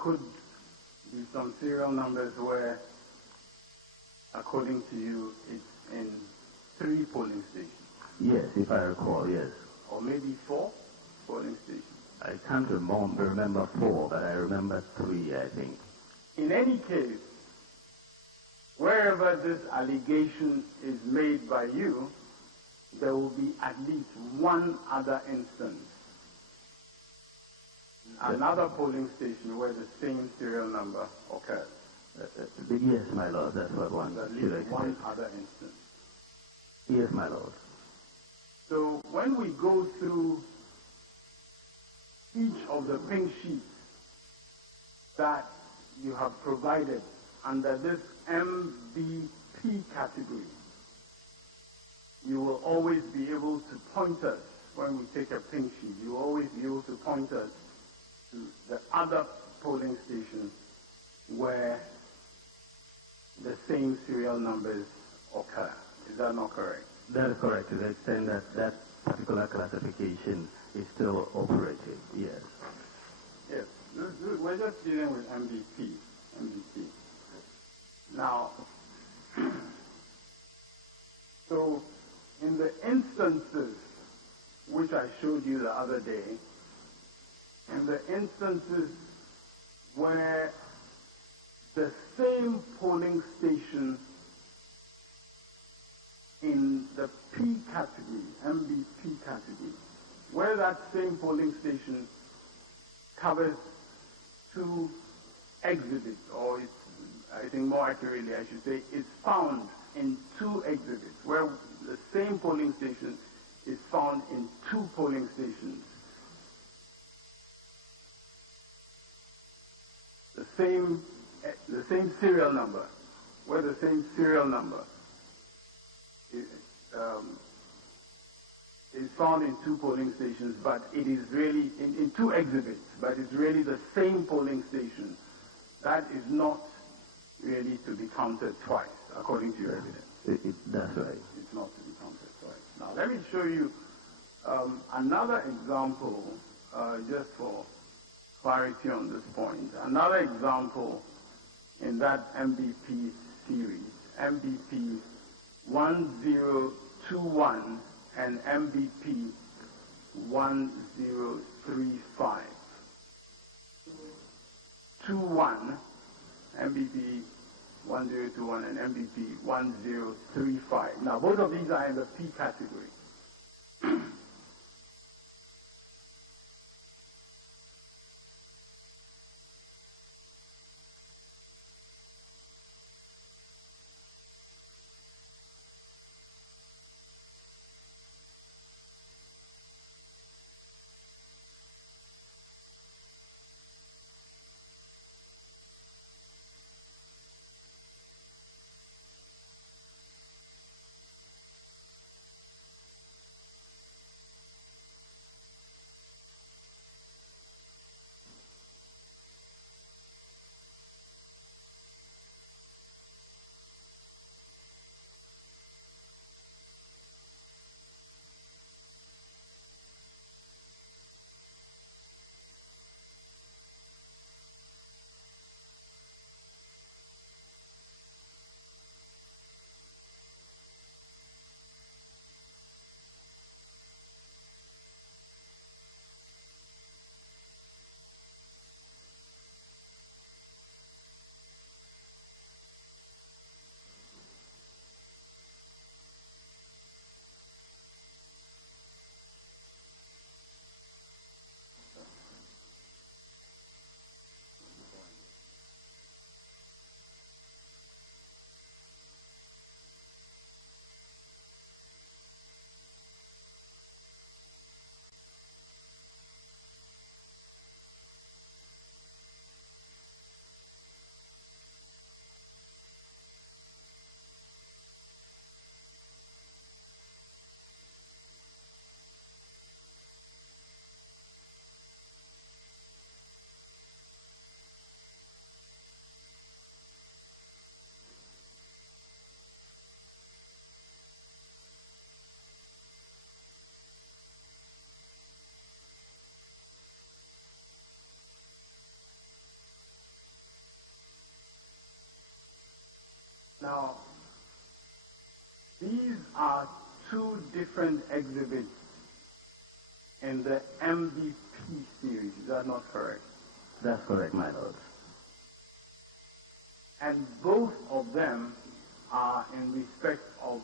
could be some serial numbers where, according to you, it's in 3 polling stations. Yes, if I recall, yes. Or maybe 4 polling stations. I can't remember 4, but I remember 3, I think. In any case, wherever this allegation is made by you, there will be at least one other instance. Another polling station where the same serial number occurs. Yes, my lord, that's what one At should least one expect. other instance. Yes, my lord. So when we go through each of the pink sheets that you have provided under this MBP category, you will always be able to point us, when we take a pink sheet, you will always be able to point us to the other polling station where the same serial numbers occur. Is that not correct? That is correct, to the extent that that particular classification is still operative, yes. Yes. We're just dealing with MVP. Now, so in the instances which I showed you the other day, in the instances where the same polling station in the P category, MBP category, where that same polling station covers 2 exhibits, or it's, I think more accurately I should say, it's found in 2 exhibits, where the same polling station is found in 2 polling stations. The same serial number, where the same serial number is found in 2 polling stations, but it is really in 2 exhibits, but it's really the same polling station. That is not really to be counted twice, according to your evidence. That's right. It's not to be counted twice. Now, let me show you another example, just for clarity on this point. Another example in that MBP series, MBP 1021 and MBP 1035. 21, MBP 1021 and MBP 1035. Now, both of these are in the P category. Now, these are two different exhibits in the MVP series. Is that not correct? That's correct, my lord. And both of them are in respect of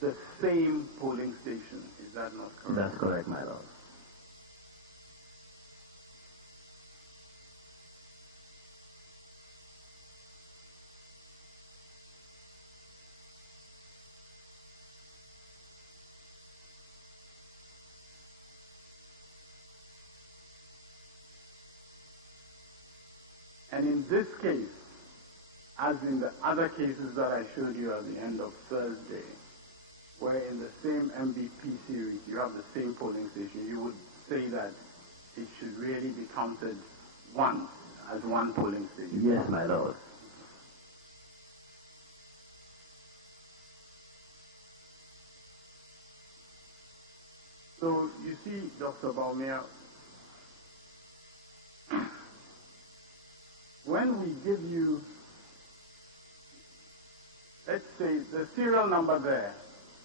the same polling station. Is that not correct? That's correct, my lord. And in this case, as in the other cases that I showed you at the end of Thursday, where in the same MVP series you have the same polling station, you would say that it should really be counted once as one polling station. Yes, my lord. So you see, Dr. Baumia, when we give you, let's say the serial number there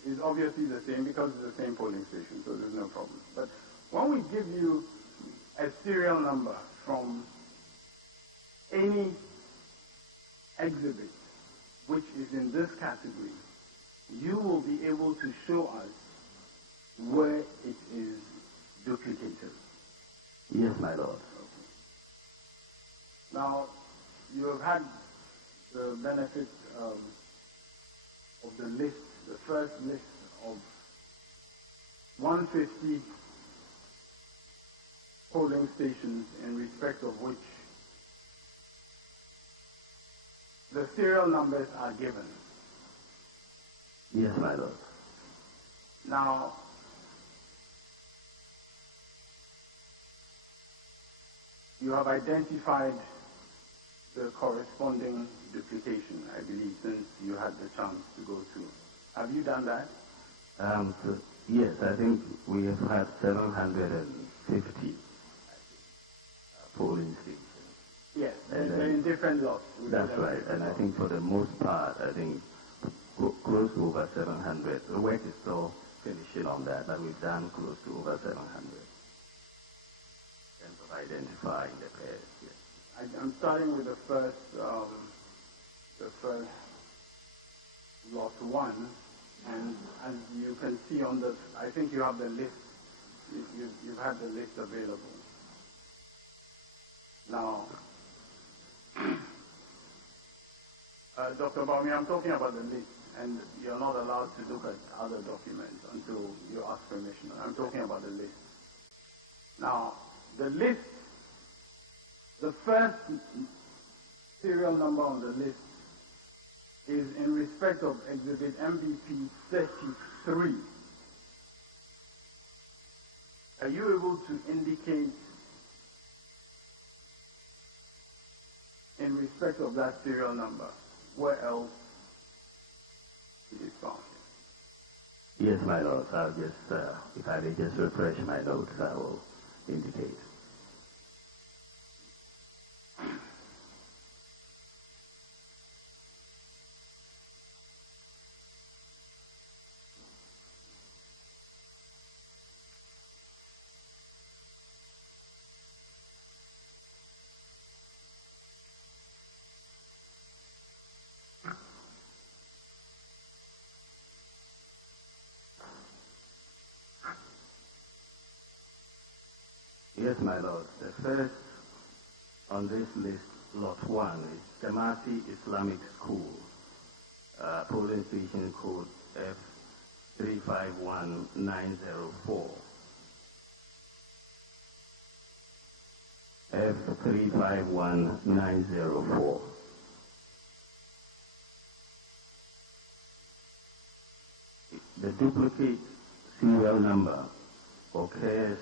is obviously the same because it's the same polling station, so there's no problem. But when we give you a serial number from any exhibit which is in this category, you will be able to show us where it is duplicated. Yes, my lord. Okay. Now, you have had the benefit of the list, the first list of 150 polling stations in respect of which the serial numbers are given. Yes, my lord. Now, you have identified the corresponding duplication, I believe, since you had the chance to go through. Have you done that? Yes, I think we have had 750 polling stations. Yes, they're in different lots. That's right, and I think for the most part, I think close to over 700. The work is still finishing on that, but we've done close to over 700. In terms of identifying the pairs, yes. I'm starting with the first lot one, and as you can see on the, I think you have the list, you've had the list available. Now, Dr. Baumi, I'm talking about the list, and you're not allowed to look at other documents until you ask permission. I'm talking about the list. Now, the list, the first serial number on the list is in respect of Exhibit MVP 33. Are you able to indicate in respect of that serial number where else it is found? Yes, my lord. I'll just, if I may just refresh my notes, I will indicate. Yes, my lord. The first on this list, lot 1, is Jamati Islamic School, polling station code F351904. F351904. The duplicate serial number occurs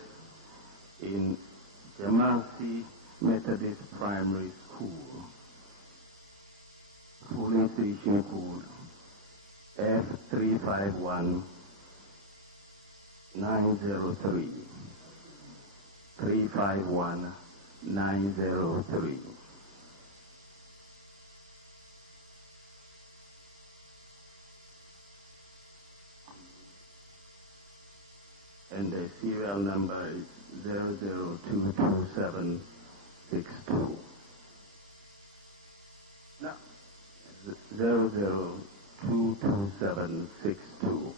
in Jamasi Methodist Primary School, polling station code F351903. 351903. serial number is 00222762. No. 00222762.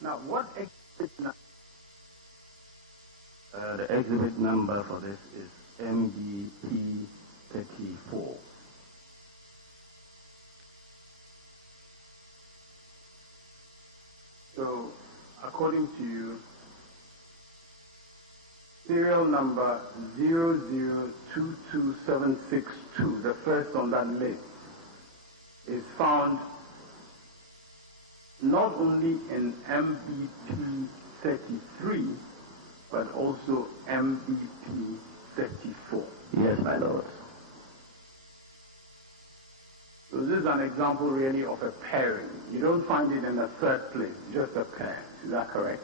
Now, what exhibit number? The exhibit number for this is MDP 34. So, according to you, serial number 0022762, the first on that list, is found not only in MBP 33, but also MBP 34. Yes, my lord. So this is an example really of a pairing. You don't find it in a third place, just a pair. Is that correct?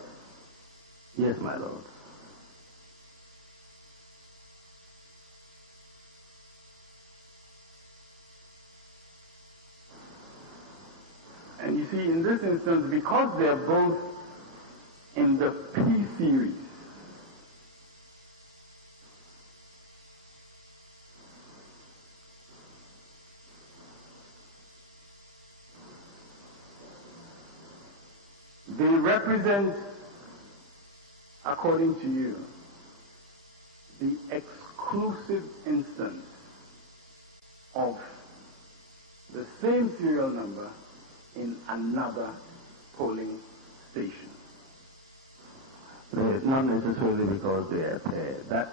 Yes, my lord. And you see, in this instance, because they're both in the P series, they represent, according to you, the exclusive instance of the same serial number in another polling station. Not necessarily because they are paired. That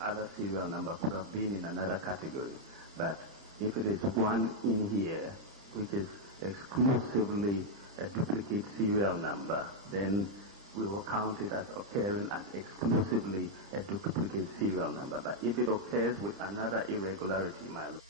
other serial number could have been in another category. But if it is one in here, which is exclusively a duplicate serial number, then we will count it as occurring as exclusively a duplicate serial number. But if it occurs with another irregularity, my lord,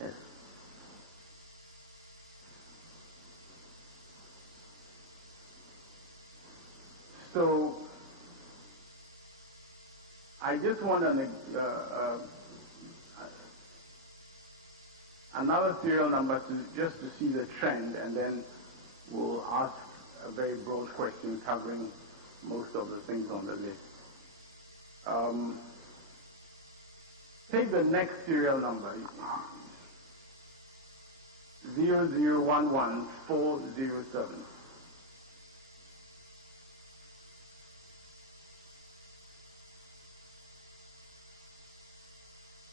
yes. So I just want another serial number just to see the trend, and then we'll ask a very broad question covering most of the things on the list. Take the next serial number, 0011407.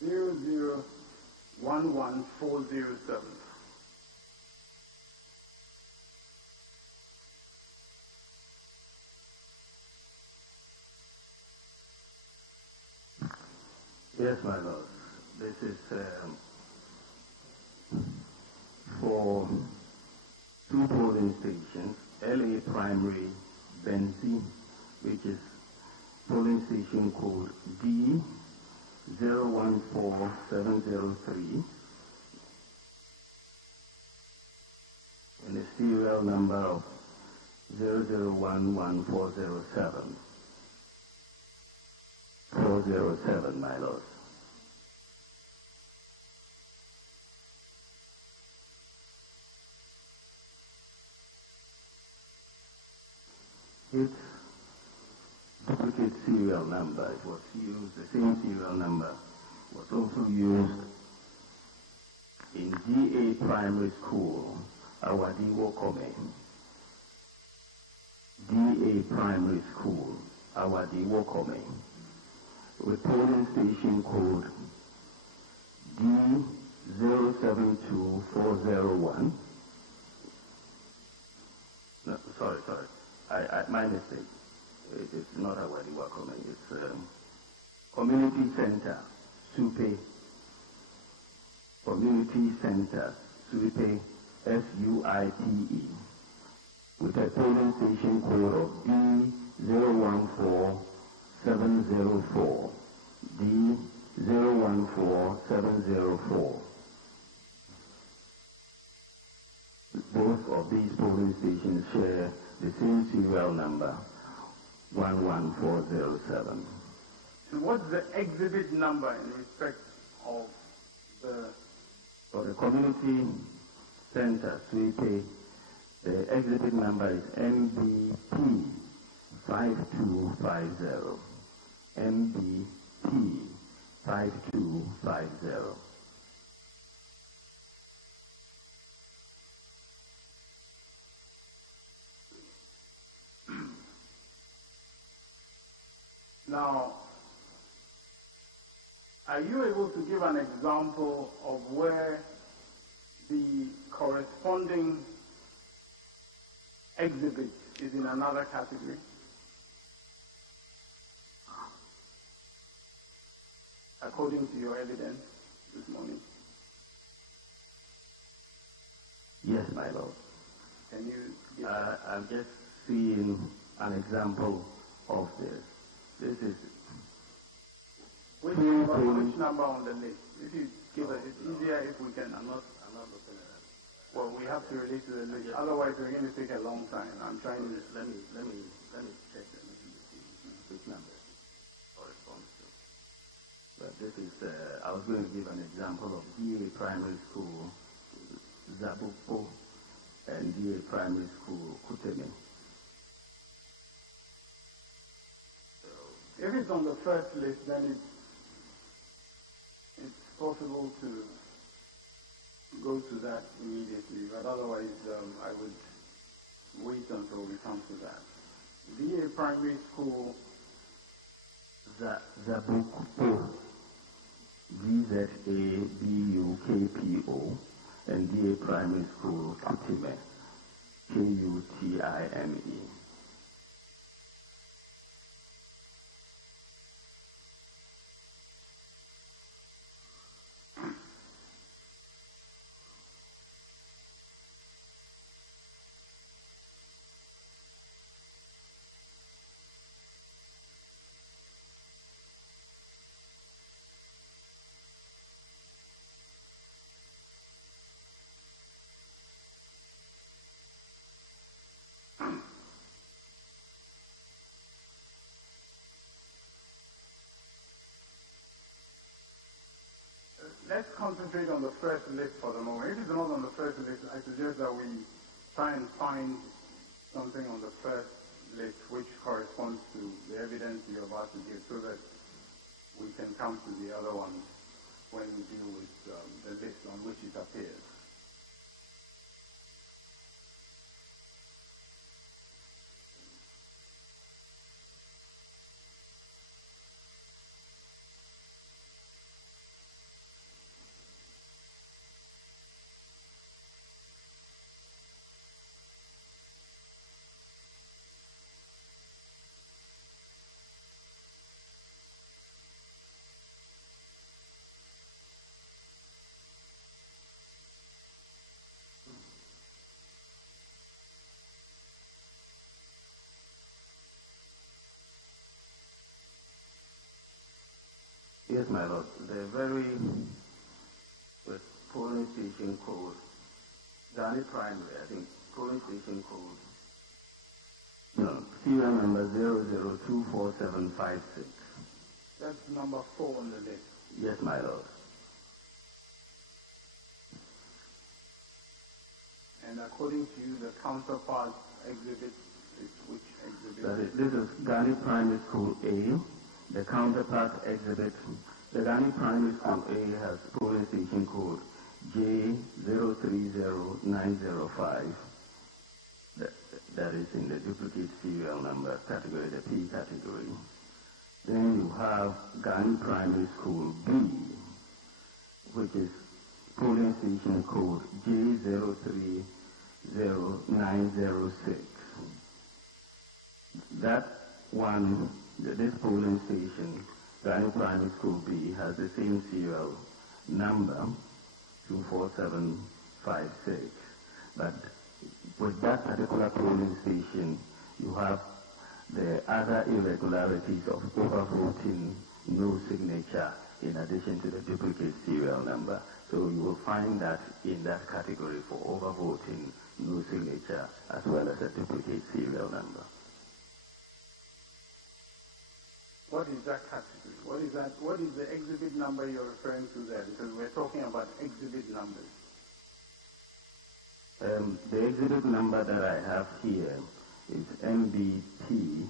0011407. Yes, my lord. This is for two polling stations, LA Primary, Benzie, which is polling station code D014703, and the serial number of 0011407. 407, my lord. Its duplicate serial number, it was used, the same serial number was also used in GA Primary School, Awadiwo Kome. GA Primary School, Awadiwo Kome, with polling station code D072401. No, sorry. My mistake. It's not Awadiwo Kome. It's Community Center, Supe. Community Center, Supe, SUIPE, with a polling station code of D014703. 704. D014704. Both of these polling stations share the same serial number, 11407. And what's the exhibit number in respect of the... For the community center, Sweepe, the exhibit number is MBP 5250. MBP 5250. Now, are you able to give an example of where the corresponding exhibit is in another category? According to your evidence this morning? Yes, my lord. Can you give I'm just seeing an example of this. This is which number on the list? If you give it, it's easier if we can. I'm not looking at it. Well, we have to relate to the list. Otherwise, we're going to take a long time. I'm trying to. Let me check them. Which number corresponds to. But this is. I was going to give an example of DA Primary School, Zabupo, and DA Primary School, Kuteme. If it's on the first list, then it's possible to go to that immediately. But otherwise, I would wait until we come to that. DA Primary School, Zabupo, ZZABUKPO, and DA Primary School, Kutime, KUTIME. let's concentrate on the first list for the moment. If it's not on the first list, I suggest that we try and find something on the first list which corresponds to the evidence you're about to give so that we can come to the other ones when we deal with the list on which it appears. Yes, my lord. The very polling station code, Ghani Primary, I think, polling station code, no, serial number 00244756. That's number 4 on the list. Yes, my lord. And according to you, the counterpart exhibit is which exhibit? This is Ghani Primary School A. The counterpart exhibit, the Ghani Primary School A has polling station code J030905. That is in the duplicate serial number category, the P category. Then you have Ghani Primary School B, which is polling station code J030906. That one, this polling station, Ghani Primary School B, has the same serial number, 24756. But with that particular polling station, you have There are other irregularities of overvoting, no signature, in addition to the duplicate serial number. So you will find that in that category for overvoting, no signature, as well as a duplicate serial number. What is that category? What is that? What is the exhibit number you're referring to there? Because we're talking about exhibit numbers. The exhibit number that I have here is MBP,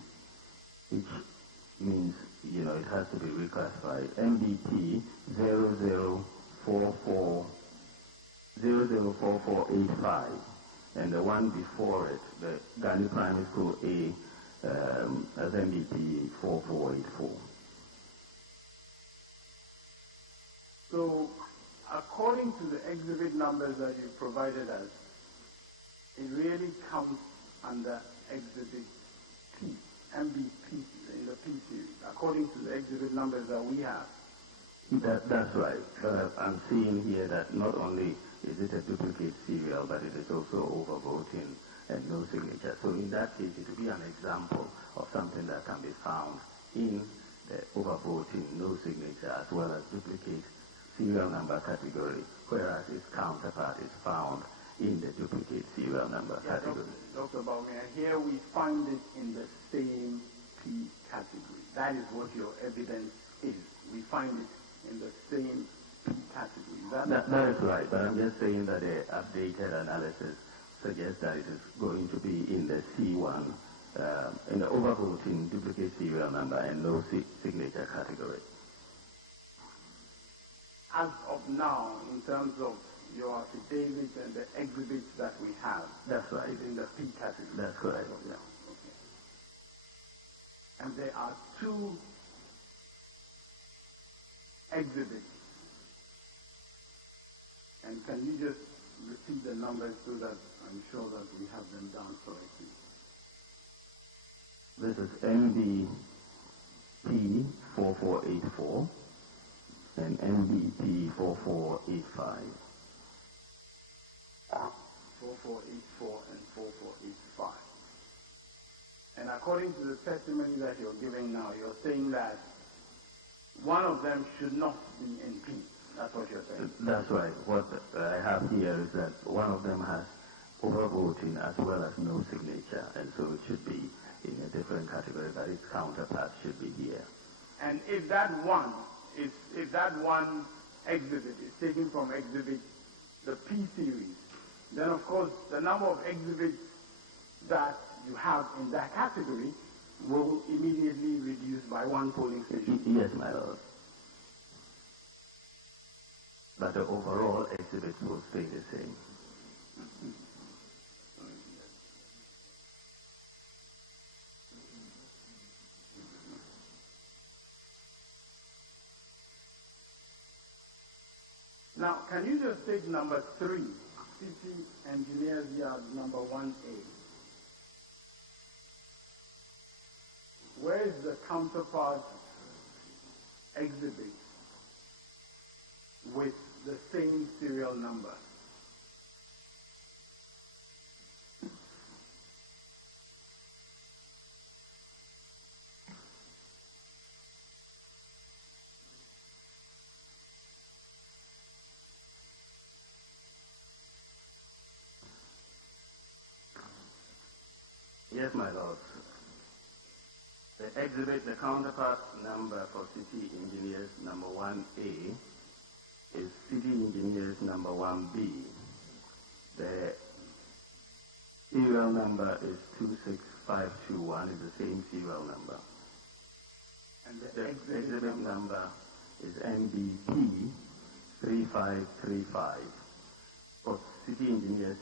which means, it has to be reclassified. MBP 004485, and the one before it, the Ghani Primary School A, as MBP 4484. So, according to the exhibit numbers that you provided us, it really comes under exhibit P, MBP, in the P series, according to the exhibit numbers that we have. That's right. I'm seeing here that not only is it a duplicate serial, but it is also overvoting and no signature. So in that case, it will be an example of something that can be found in the overvoting, no signature, as well as duplicate serial number category, whereas its counterpart is found in the duplicate serial number category. Dr. Baumia, here we find it in the same P category. That is what your evidence is. We find it in the same P category. That is right, but I'm just saying that the updated analysis suggests that it is going to be in the C1, in the overvoting duplicate serial number and no signature category. As of now, in terms of your affidavit and the exhibits that we have, that's right, is in the P category. That's correct. Yeah. Okay. And there are two exhibits. And can you just repeat the numbers so that I'm sure that we have them down correctly? This is MBP 4484 and MBP 4485. 4484 and 4485. And according to the testimony that you're giving now, you're saying that one of them should not be in P. That's what you're saying. That's right. What I have here is that one of them has overvoting as well as no signature, and so it should be in a different category, but its counterpart should be here. And if that one exhibit is taken from exhibit the P series, then of course the number of exhibits that you have in that category will immediately reduce by one polling station. Yes, my lord. But the overall exhibits will stay the same. Now, can you just take number 3, City Engineers Yard number 1A? Where is the counterpart exhibit with the same serial number? Yes, my lord. The exhibit, the counterpart number for City Engineers number 1A is City Engineers number 1B. The serial number is 26521, is the same serial number. And the exhibit number is MBP 3535 for City Engineers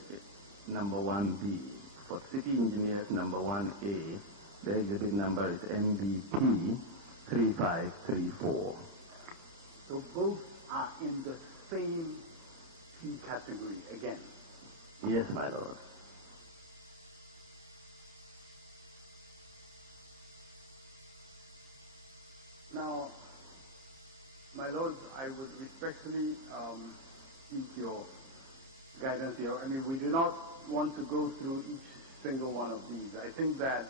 number 1B. For City Engineers number 1A, the exhibit number is MBP 3534. So both are in the same P category again? Yes, my lord. Now, my lords, I would respectfully seek your guidance here. I mean, we do not want to go through each single one of these. I think that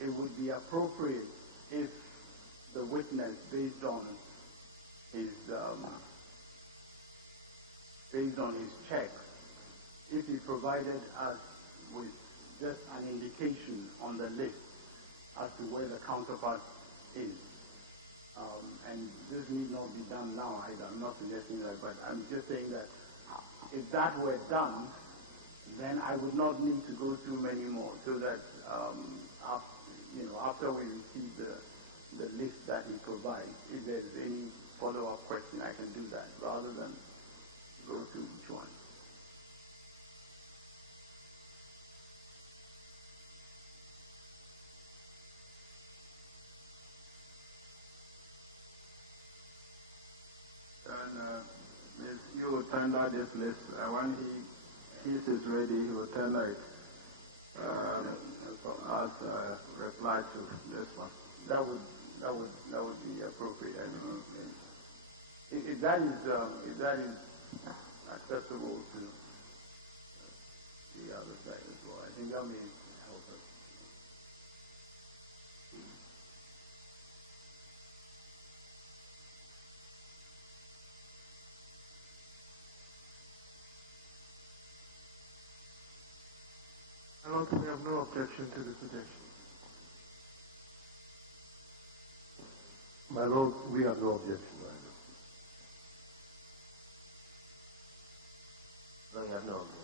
it would be appropriate if the witness, based on his checks, if he provided us with just an indication on the list as to where the counterpart is. And this need not be done now either. I'm not suggesting that, but I'm just saying that if that were done, then I would not need to go through many more, so that after we receive the list that he provides, if there's any follow-up question, I can do that rather than go through each one. And if you will tender this list, when his is ready, he will tender it as a reply to this one. That would be appropriate. I mean, if that is acceptable to the other side as well, I think that may help us. I also have no objection to the suggestion. My Lord, we have no objection right now. No, you have no objection.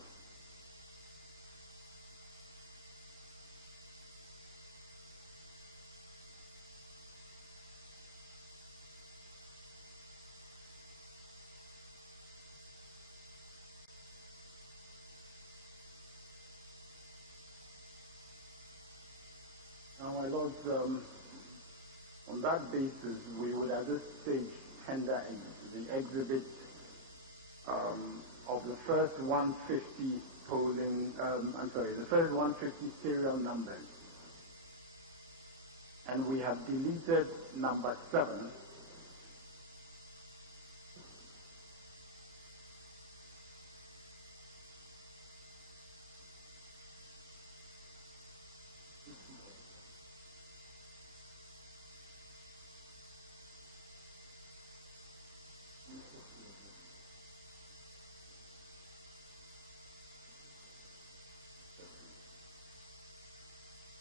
Now, my lords, on that basis, we would at this stage tender the exhibit of the first 150 the first 150 serial numbers. And we have deleted number 7.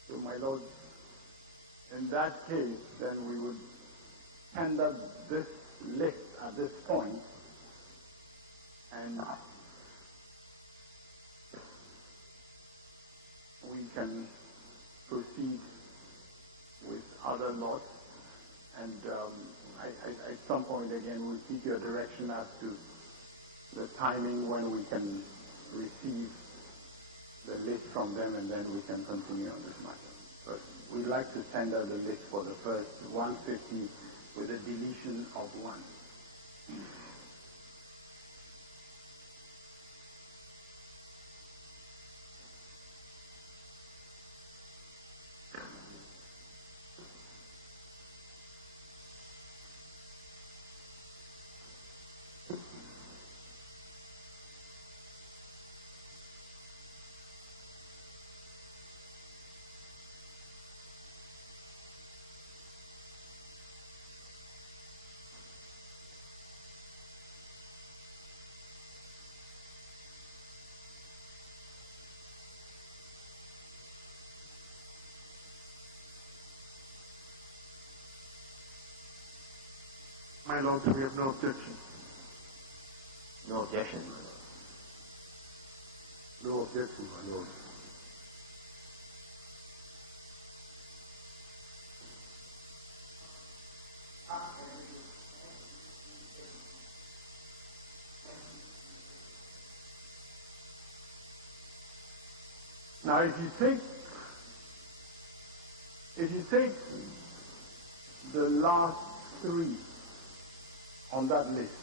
So, my lord, in that case, then we would tender this list at this point, and we can proceed with other lots. And at some point, again, we'll seek your direction as to the timing when we can receive the list from them, and then we can continue on this matter. But we'd like to tender the list for the first 150 with a deletion of 1. My Lord, we have no objection. No objection. No objection, my Lord. Now, if you take the last 3 on that list,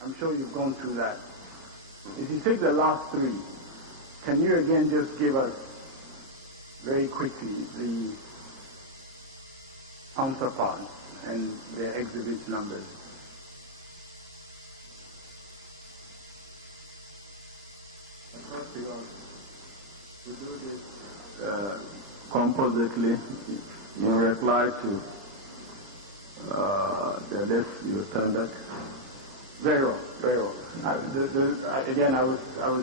I'm sure you've gone through that. If you take the last 3, can you again just give us very quickly the counterparts and their exhibit numbers? Because we do this compositely in reply to the list you tendered? Very well, very well. Again, I was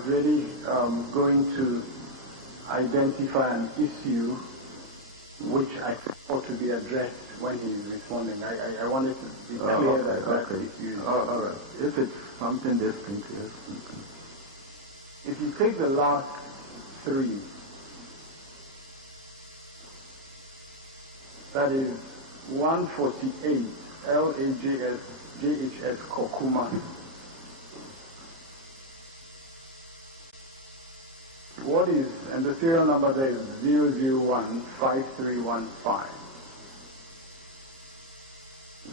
really going to identify an issue which I thought to be addressed when he is responding. I wanted to be clear that issue. All right. If it's something distinct, yes. If you take the last three, that is 148 LAJS JHS Kokuma. What is, and the serial number there is 0015315.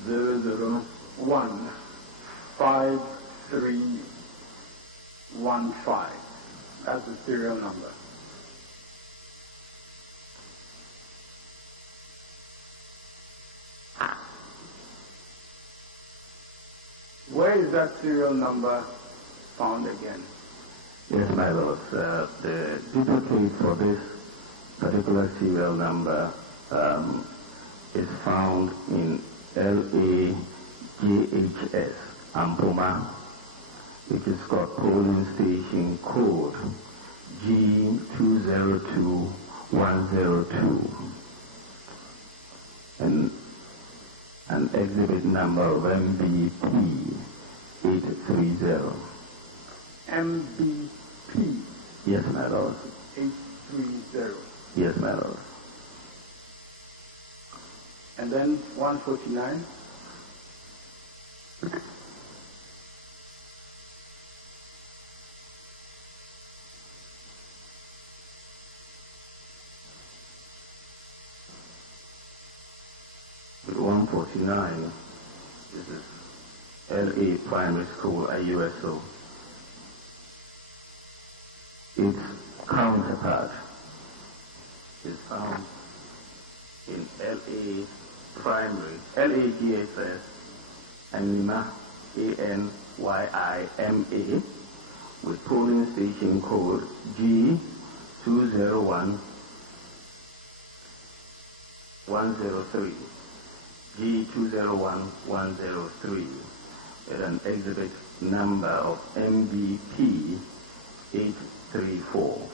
0015315. That's the serial number. Where is that serial number found again? Yes, my lord. The duplicate for this particular serial number is found in LAJHS Ampoma, which is got polling station code G202102 and an exhibit number of MBP 830. MBP. Yes, my lord. 830. Yes, my lord. And then 149. With 149, this is LA Primary School, IUSO. Its counterpart is found in LA Primary, LAGSS, Anima, ANYIMA, with polling station code G201103. G201103 with an exhibit number of MBP 834.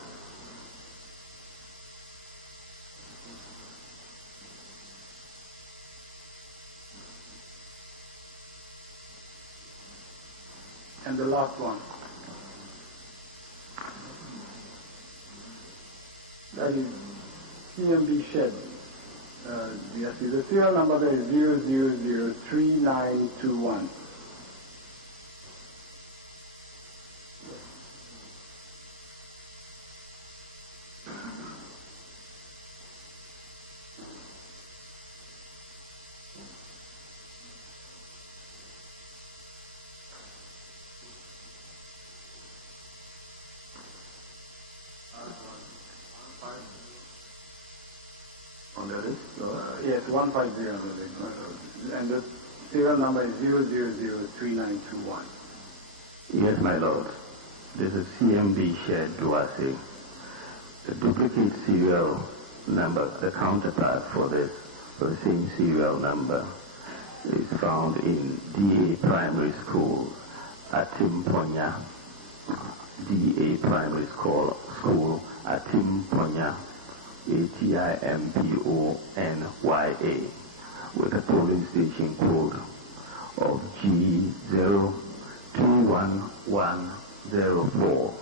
And the last one. That is CMB shed. Yes, the serial number there is 0003921. On the list? Yes, 150 on the list. And the serial number is 0003921. Yes, my lord. This is CMB shared Duase. The duplicate serial number, the counterpart for the same serial number, is found in DA Primary School at Timponya. DA Primary School at Timponya, ATIMPONYA, with a polling station code of G021104.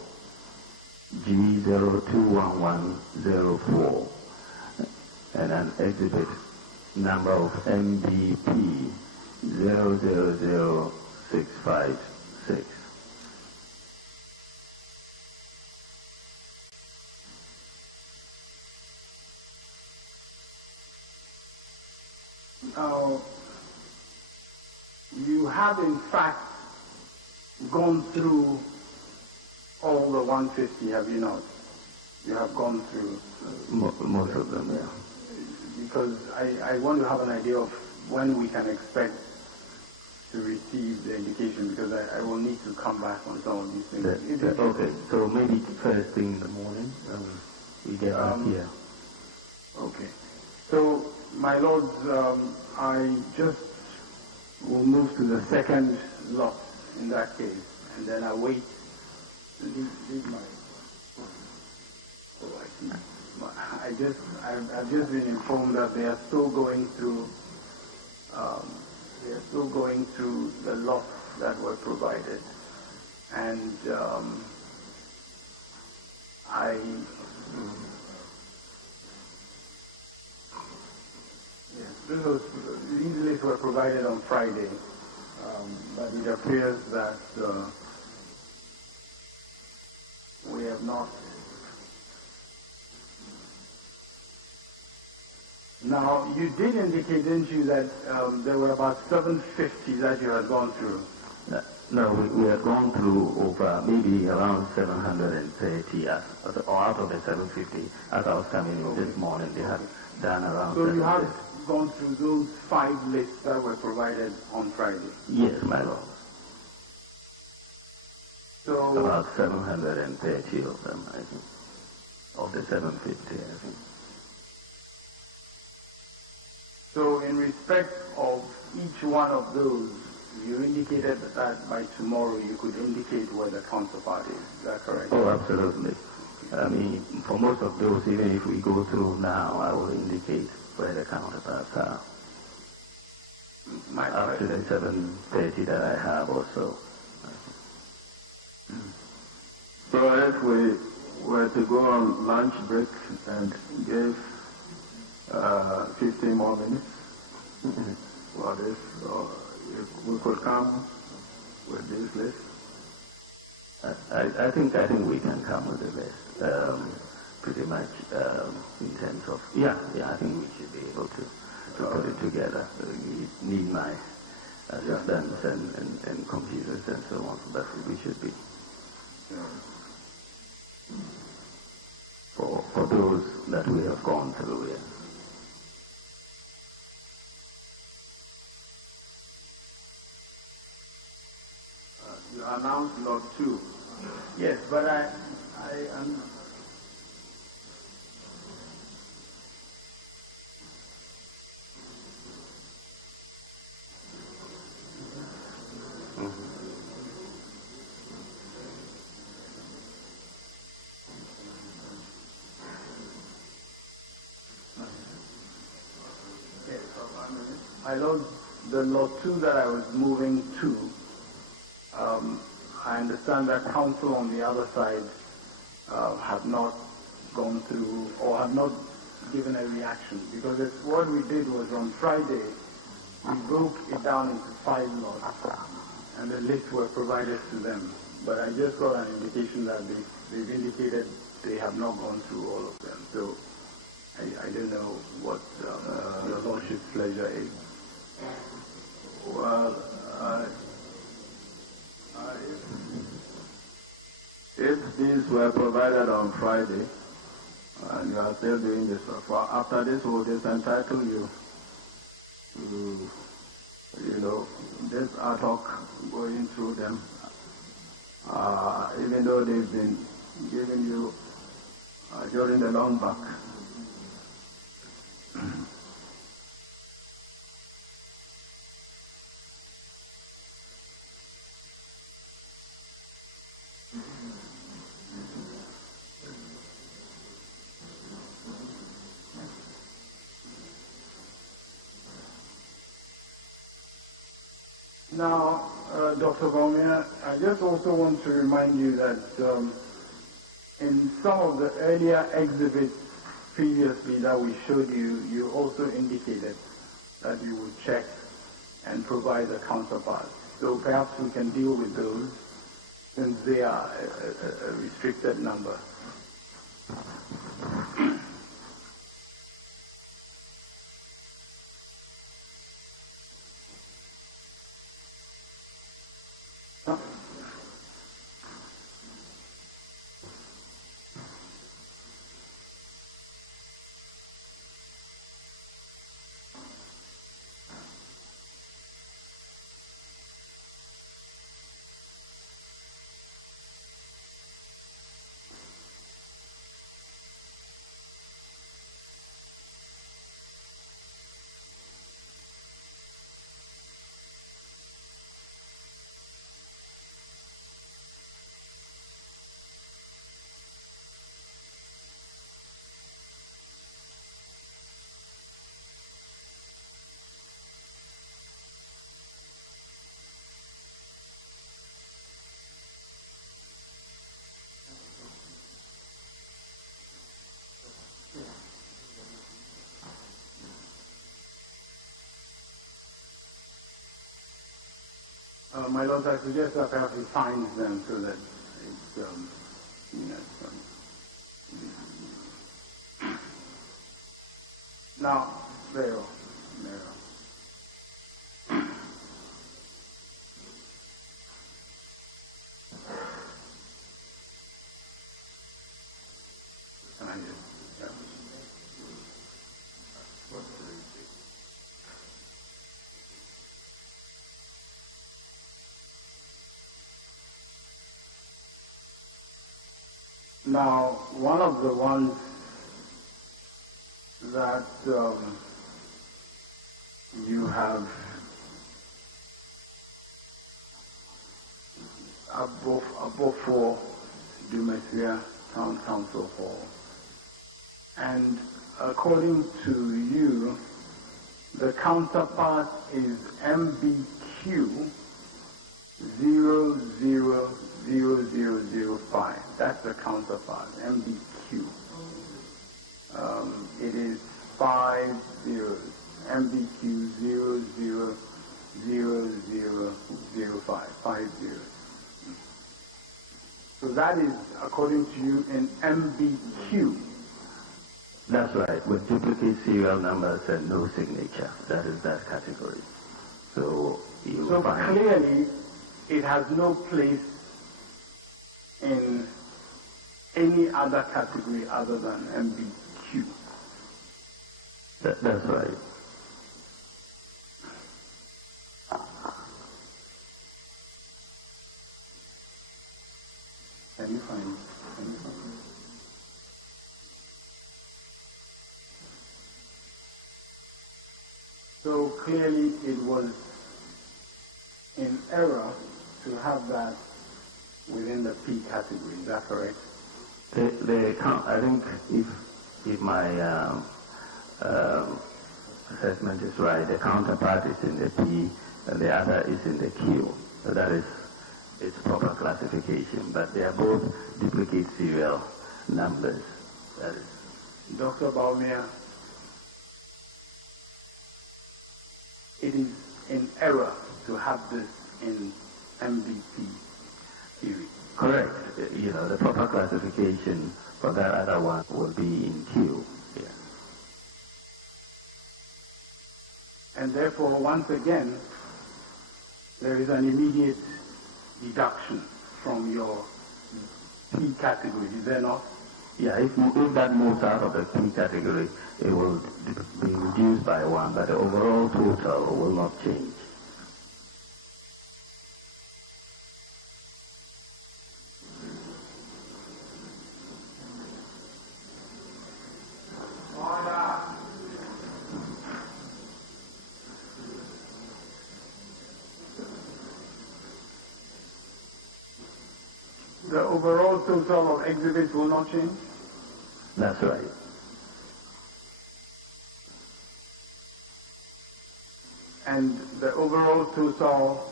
G021104, and an exhibit number of MBP 000656. Now, you have in fact gone through all the 150, have you not? You have gone through Most of them, yeah. Because I want to have an idea of when we can expect to receive the indication, because I will need to come back on some of these things. Okay, so maybe first thing in the morning, we get back here. Okay. So, my lords, I just will move to the second lot in that case, and then I wait. Leave my. I've just been informed that they are still going through. They are still going through the lots that were provided, and these lists were provided on Friday, but it appears that we have not. Now, you did indicate, didn't you, that there were about 750 that you had gone through? No, we had gone through over maybe around 730, or out of the 750, as I was coming in this morning, they had done around. So you have gone through those 5 lists that were provided on Friday? Yes, my lord. So about 730 of them, I think, of the 750, I think. So in respect of each one of those, you indicated that by tomorrow you could indicate where the counterpart is. Is that correct? Oh, absolutely. I mean, for most of those, even if we go through now, I will indicate where the counterparts are. Up to the 730 that I have also. So if we were to go on lunch break and give 15 more minutes for this, or if we could come with this list? I think we can come with the list. Pretty much in terms of, I think we should be able to put it together. We need my assistants and computers and so on, but we should be. For those that we have gone through, yeah. You announced lot 2. Yes, but I am. I know the lot 2 that I was moving to. I understand that council on the other side have not gone through or have not given a reaction, because what we did was on Friday we broke it down into 5 lots and the lists were provided to them. But I just got an indication that they've indicated they have not gone through all of them. So I don't know what your lordship's pleasure is. Well, if these were provided on Friday, and you are still doing this, after this we'll just entitle you to, this ad hoc going through them, even though they've been giving you during the long back. Now, Dr. Baumia, I just also want to remind you that in some of the earlier exhibits previously that we showed you, you also indicated that you would check and provide the counterparts. So perhaps we can deal with those since they are a restricted number. My Lord, I suggest that perhaps he signs them so that it's, now, there. Now, one of the ones that you have above for Dumesia Town Council Hall, and according to you, the counterpart is MBQ 000005. That's the counterpart, MBQ. It is 5 zeros, MBQ 000005, 5 zeros. So that is, according to you, in MBQ. That's right, with duplicate serial numbers and no signature. That is that category. So you find clearly, it has no place in any other category other than MBQ. That's right. Can you find it? So clearly it was in error to have that within the P category. Is that correct? I think if my assessment is right, the counterpart is in the P and the other is in the Q. So that is its proper classification. But they are both duplicate serial numbers. That is. Dr. Baumia, it is in error to have this in MBP theory. Correct. The proper classification for that other one will be in Q. Yeah. And therefore, once again, there is an immediate deduction from your P category, is there not? Yeah, if that moves out of the P category, it will be reduced by 1, but the overall total will not change. The overall total of exhibits will not change? That's right. And the overall total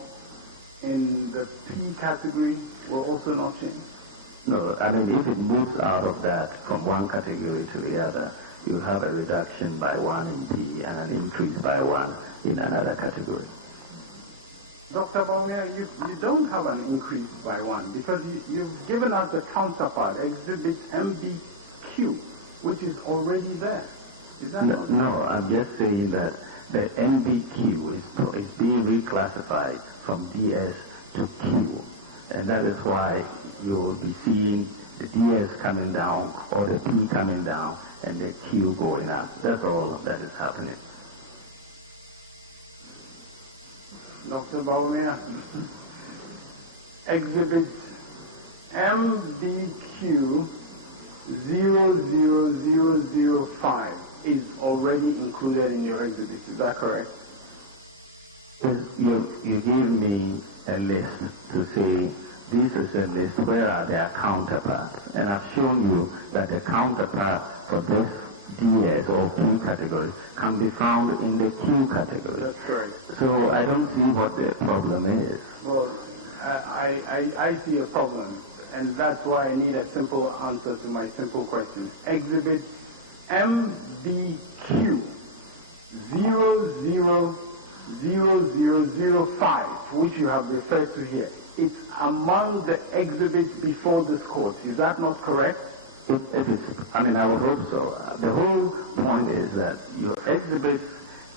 in the P category will also not change? No, I mean, if it moves out of that from one category to the other, you have a reduction by 1 in P and an increase by 1 in another category. Dr. Baumia, you don't have an increase by 1 because you've given us the counterpart, exhibit MBQ, which is already there. Is that not? No, I'm just saying that the MBQ is being reclassified from DS to Q. And that is why you will be seeing the DS coming down or the P coming down and the Q going up. That's all that is happening. Dr. Baumia, exhibit MBQ 00005 is already included in your exhibit. Is that correct? You gave me a list to say, this is a list, where are their counterparts? And I've shown you that the counterpart for this DS or Q category can be found in the Q category. That's correct. So I don't see what the problem is. Well, I see a problem, and that's why I need a simple answer to my simple question. Exhibit MBQ 0005, which you have referred to here, it's among the exhibits before this court. Is that not correct? It is. I mean, I would hope so. The whole point is that your exhibits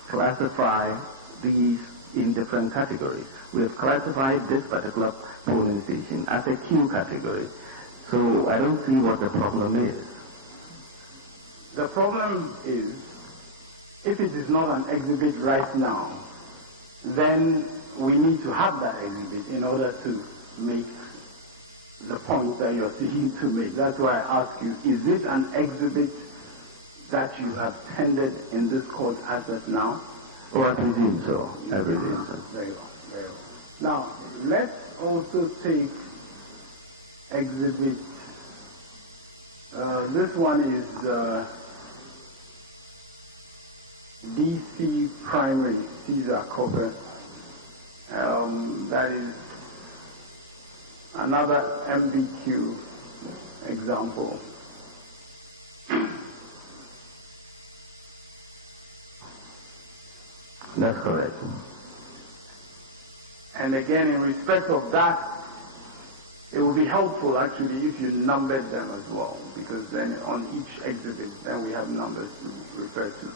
classify these in different categories. We have classified this particular polling station as a Q category. So I don't see what the problem is. The problem is, if it is not an exhibit right now, then we need to have that exhibit in order to make the point that you're seeking to make. That's why I ask you, is it an exhibit that you have tendered in this court as of now? Oh, I presume so. I presume so. Very well, very well. Now, let's also take exhibit. This one is DC Primary Caesar Cover. That is another MBQ example. That's correct. And again, in respect of that, it would be helpful actually if you numbered them as well, because then on each exhibit, then we have numbers to refer to.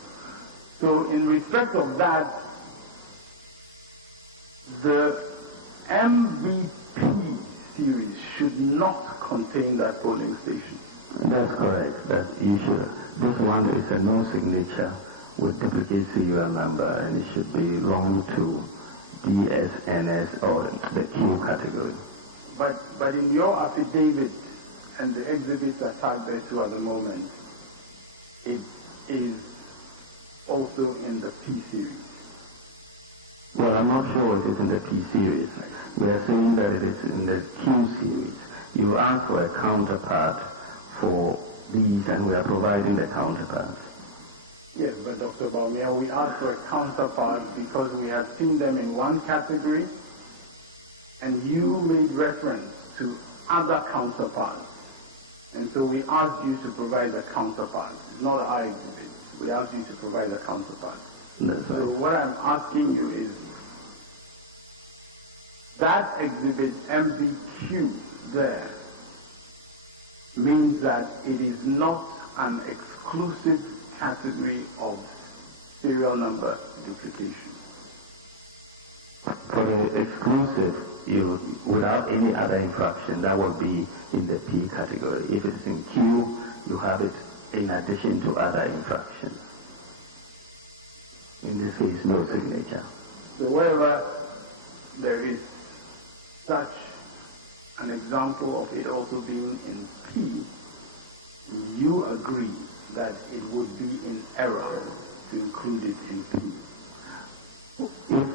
So in respect of that, the MVP series should not contain that polling station. That's correct. That you should. This one is a no signature with duplicate serial number, and it should belong to DSNS or the Q category. But in your affidavit and the exhibits attached there too at the moment, it is also in the P series. Well, I'm not sure it is in the P series. We are saying that it is in the Q series. You asked for a counterpart for these, and we are providing the counterparts. Yes, but Dr. Baumia, we asked for a counterpart because we have seen them in one category, and you made reference to other counterparts. And so we asked you to provide the counterparts. It's not our exhibit. We asked you to provide the counterparts. That's So right. what I'm asking you is, that exhibit MBQ there means that it is not an exclusive category of serial number duplication. For the exclusive, without any other infraction, that will be in the P category. If it's in Q, you have it in addition to other infractions. In this case, no signature. So wherever there is such an example of it also being in P, you agree that it would be in error to include it in P. If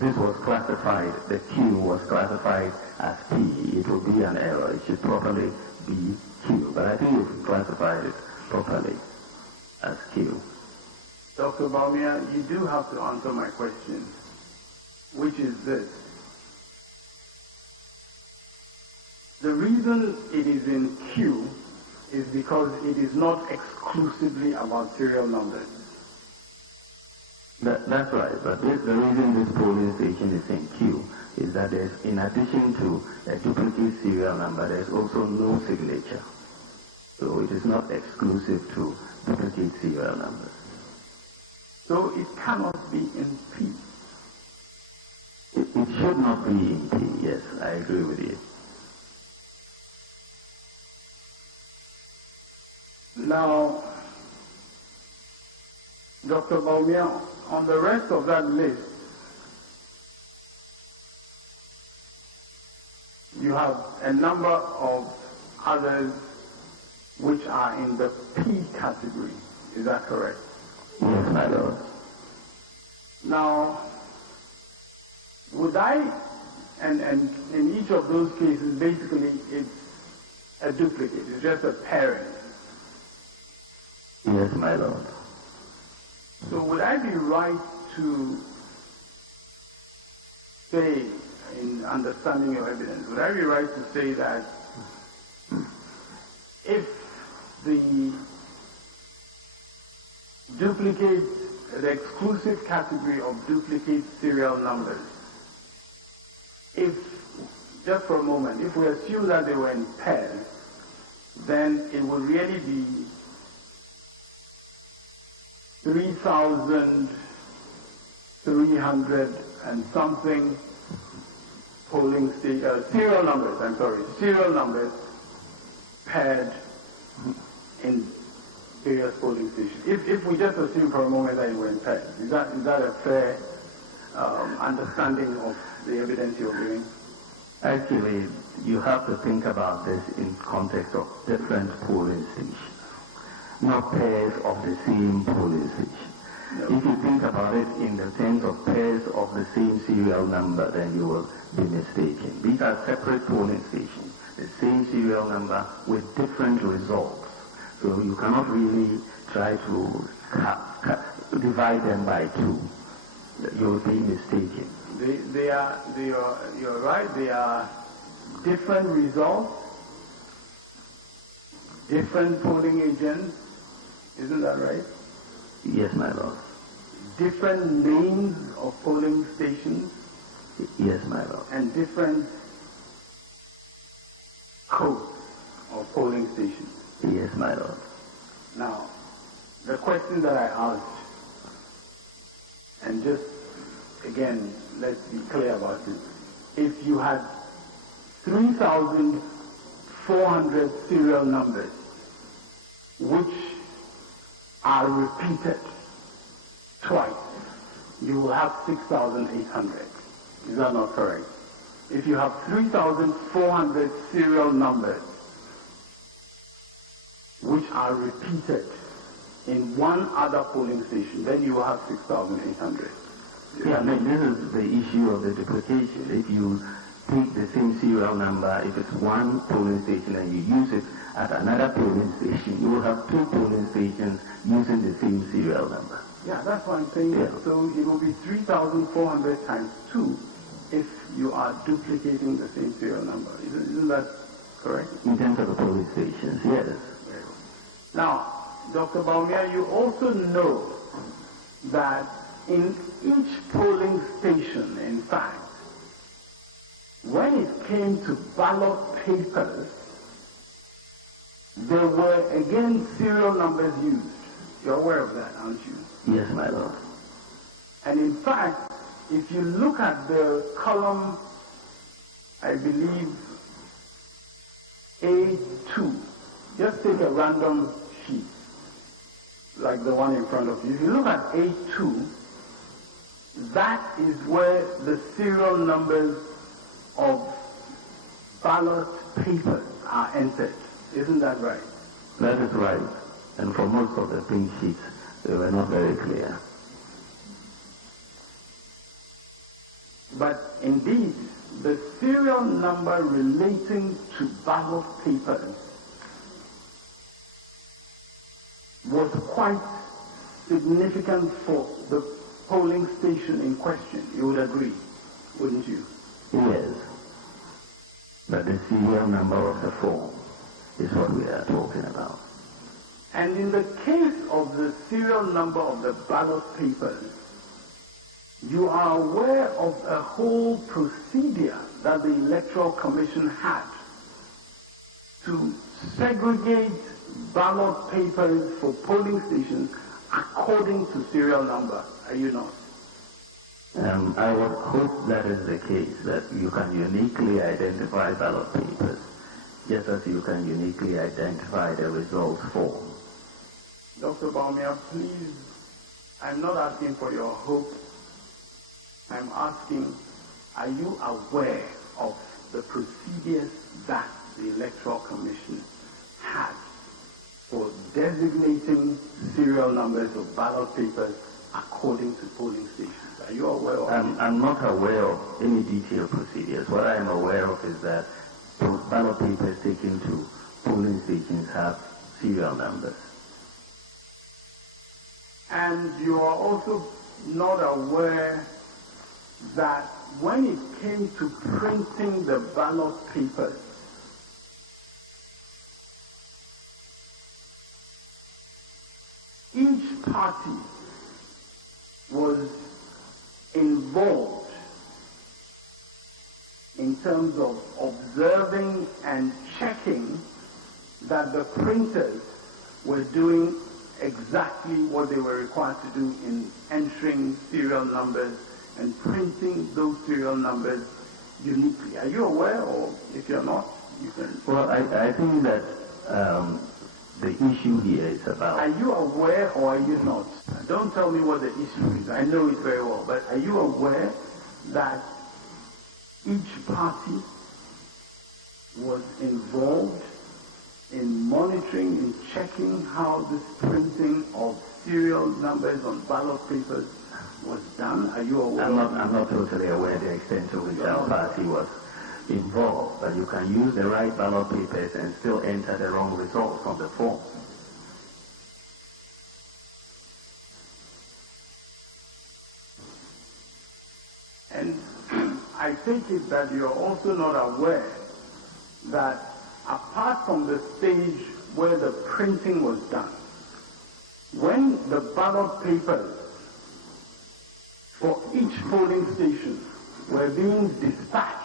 this was classified, the Q was classified as P, it would be an error. It should properly be Q. But I think you've classified it properly as Q. Dr. Baumia, you do have to answer my question, which is this. The reason it is in Q is because it is not exclusively about serial numbers. That's right, but the reason this polling station is in Q is that there's, in addition to a duplicate serial number, there's also no signature. So it is not exclusive to duplicate serial numbers. So it cannot be in P. It should not be in P, yes, I agree with you. Now, Dr. Baumia, on the rest of that list, you have a number of others which are in the P category. Is that correct? Yes, my lord. Now, would I, and in each of those cases, basically it's a duplicate, it's just a parent. Yes, my lord. So would I be right to say, in understanding your evidence, would I be right to say that if the duplicate the exclusive category of duplicate serial numbers. If, just for a moment, if we assume that they were in pairs, then it would really be 3,300 and something serial numbers paired in various polling stations. If we just assume for a moment that it were in pairs, is that a fair understanding of the evidence you're giving? Actually, you have to think about this in context of different polling stations, not pairs of the same polling station. No. If you think about it in the sense of pairs of the same serial number, then you will be mistaken. These are separate polling stations, the same serial number with different results. So you cannot really try to divide them by two. You'll be mistaken. You're right. They are different results, different polling agents. Isn't that right? Yes, my lord. Different names of polling stations. Yes, my lord. And different codes of polling stations. Yes, my lord. Now, the question that I asked, and just again, let's be clear about it. If you had 3,400 serial numbers which are repeated twice, you will have 6,800. Is that not correct? If you have 3,400 serial numbers which are repeated in one other polling station, then you will have 6,800. Yeah, this is the issue of the duplication. If you take the same serial number, if it's one polling station and you use it at another polling station, you will have two polling stations using the same serial number. Yeah, that's what I'm saying. Yeah. So it will be 3,400 times 2 if you are duplicating the same serial number. Isn't that correct? In terms of the polling stations, yes. Now, Dr. Baumia, you also know that in each polling station, in fact, when it came to ballot papers, there were again serial numbers used. You're aware of that, aren't you? Yes, my lord. And in fact, if you look at the column, I believe, A2, just take a random sheet, like the one in front of you. If you look at A2, that is where the serial numbers of ballot papers are entered. Isn't that right? That is right. And for most of the pink sheets, they were not very clear. But indeed, the serial number relating to ballot papers was quite significant for the polling station in question. You would agree, wouldn't you? Yes. But the serial number of the form is what we are talking about. And in the case of the serial number of the ballot papers, you are aware of a whole procedure that the Electoral Commission had to segregate ballot papers for polling stations according to serial number. Are you not? I would hope that is the case, that you can uniquely identify ballot papers, just as you can uniquely identify the results form. Dr. Baumia, please, I'm not asking for your hope. I'm asking, are you aware of the procedures that the Electoral Commission had for designating serial numbers of ballot papers according to polling stations? Are you aware of it? I'm not aware of any detailed procedures. What I am aware of is that ballot papers taken to polling stations have serial numbers. And you are also not aware that when it came to printing the ballot papers, each party was involved in terms of observing and checking that the printers were doing exactly what they were required to do in entering serial numbers and printing those serial numbers uniquely. Are you aware, or if you're not, you can... Well, I think that the issue here is about... Are you aware or are you not? Don't tell me what the issue is. I know it very well. But are you aware that each party was involved in monitoring and checking how this printing of serial numbers on ballot papers was done? Are you aware? I'm not totally aware the extent to which our party was involved, but you can use the right ballot papers and still enter the wrong results on the form. And I take it that you're also not aware that apart from the stage where the printing was done, when the ballot papers for each polling station were being dispatched,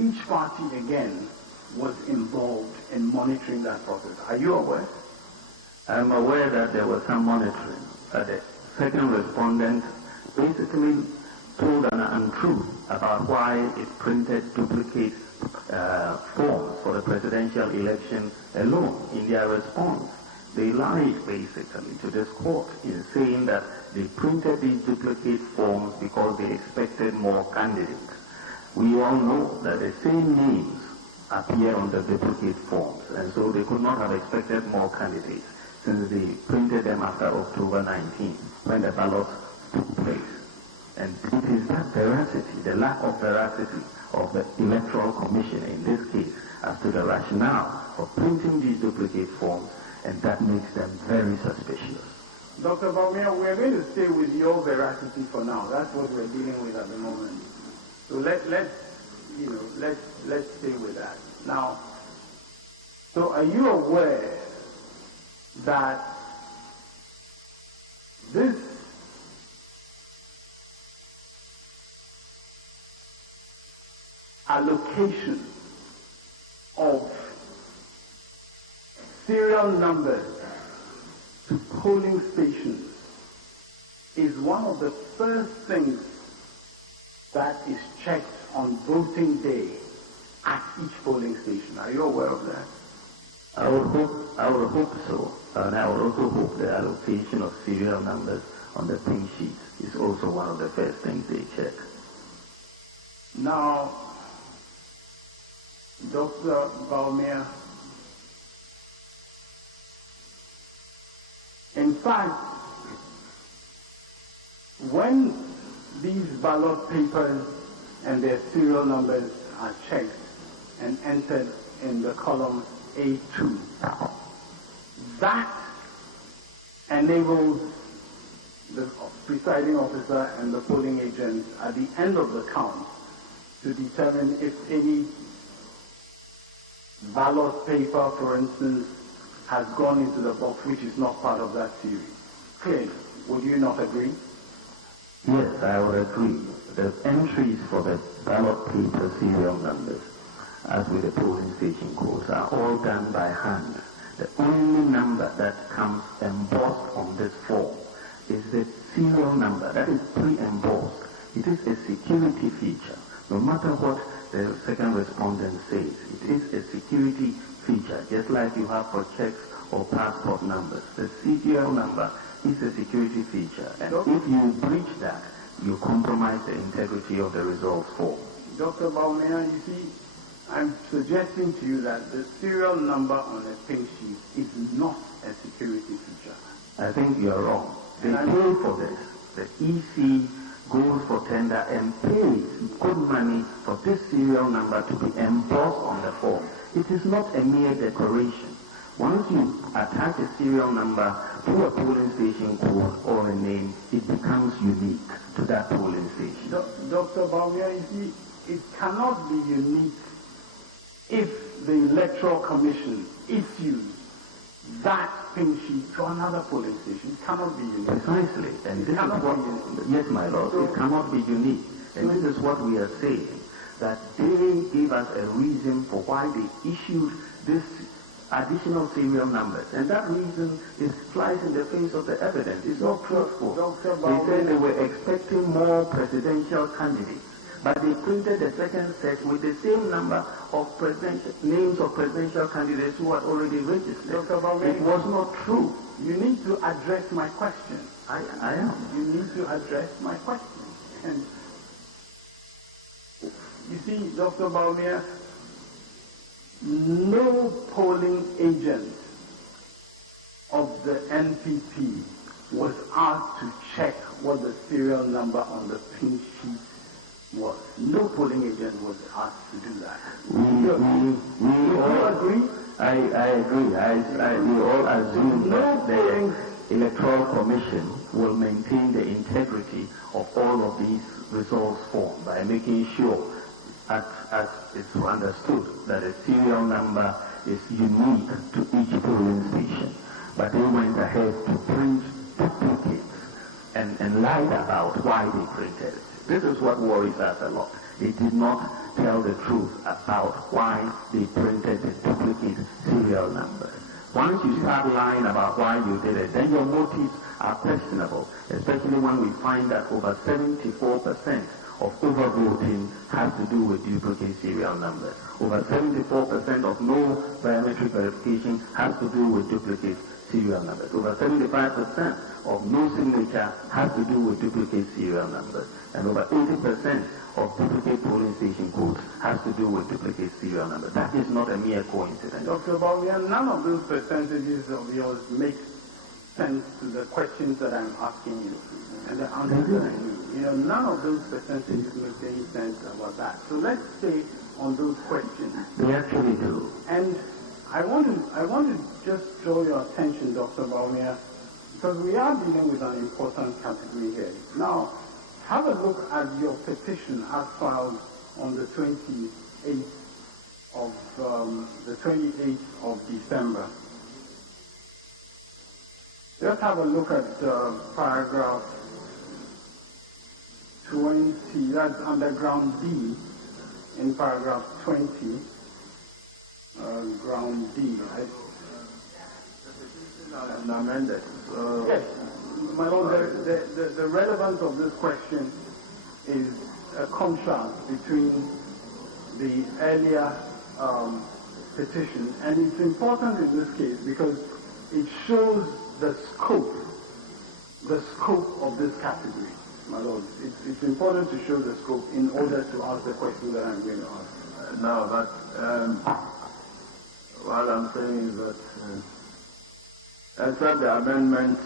each party again was involved in monitoring that process. Are you aware? I'm aware that there was some monitoring, but the second respondent basically told an untruth about why it printed duplicate forms for the presidential election alone. In their response, they lied basically to this court in saying that they printed these duplicate forms because they expected more candidates. We all know that the same names appear on the duplicate forms, and so they could not have expected more candidates since they printed them after October 19, when the ballots took place. And it is that veracity, the lack of veracity of the Electoral Commission in this case, as to the rationale of printing these duplicate forms, and that makes them very suspicious. Dr. Baumia, we're going to stay with your veracity for now. That's what we're dealing with at the moment. So let's stay with that. Now, so are you aware that this allocation of serial numbers to polling stations is one of the first things that is checked on voting day at each polling station? Are you aware of that? I would hope so, and I would also hope the allocation of serial numbers on the pink sheets is also one of the first things they check. Now, Dr. Baumia, in fact, when these ballot papers and their serial numbers are checked and entered in the column A2, that enables the presiding officer and the polling agent at the end of the count to determine if any ballot paper, for instance, has gone into the box which is not part of that series. Clearly, would you not agree? Yes, I would agree. The entries for the ballot paper serial numbers, as with the polling station codes, are all done by hand. The only number that comes embossed on this form is the serial number that is pre-embossed. It is a security feature. No matter what the second respondent says, it is a security feature, just like you have for checks or passport numbers. The serial number is a security feature, and if you breach that, you compromise the integrity of the results form. Dr. Baumia, you see, I'm suggesting to you that the serial number on a pink sheet is not a security feature. I think you're wrong. They pay for this. The EC goes for tender and pays good money for this serial number to be embossed on the form. It is not a mere decoration. Once you attach a serial number to a polling station code or a name, it becomes unique to that polling station. Dr. Baumia, you see, it cannot be unique if the Electoral Commission issues that pin sheet to another polling station. It cannot be unique. Precisely. And this is what, yes, my lord, it cannot be unique. And this is what we are saying, that they gave us a reason for why they issued this additional serial numbers. And that reason flies in the face of the evidence. It's not truthful. They said they were expecting more presidential candidates. But they printed the second set with the same number of names of presidential candidates who had already registered. It was not true. You need to address my question. I am. You need to address my question. And you see, Dr. Baumia, no polling agent of the NPP was asked to check what the serial number on the pin sheet was. No polling agent was asked to do that. We all agree? I agree. We all assume that the Electoral Commission will maintain the integrity of all of these results formed by making sure, as it's understood, that a serial number is unique to each polling station. But they went ahead to print duplicates and lied about why they printed it. This is what worries us a lot. They did not tell the truth about why they printed the duplicate serial numbers. Once you start lying about why you did it, then your motives are questionable, especially when we find that over 74% of overvoting has to do with duplicate serial numbers. Over 74% of no biometric verification has to do with duplicate serial numbers. Over 75% of no signature has to do with duplicate serial numbers. And over 80% of duplicate polling station codes has to do with duplicate serial numbers. That is not a mere coincidence. Dr. Baumia, none of those percentages of yours make sense to the questions that I'm asking you and the answers that I need. You know, none of those percentages make any sense about that. So let's stay on those questions. They actually do. And I want to just draw your attention, Dr. Baumia, because we are dealing with an important category here. Now, have a look at your petition as filed on the 28th of December. Just have a look at paragraph 20, that's under ground D, in paragraph 20, ground D. Amended. Yes, my lord, the relevance of this question is a contrast between the earlier petition, and it's important in this case because it shows the scope of this category, my lord. It's important to show the scope in order to ask the question that I'm going to ask. No, but what I'm saying is that except the amendment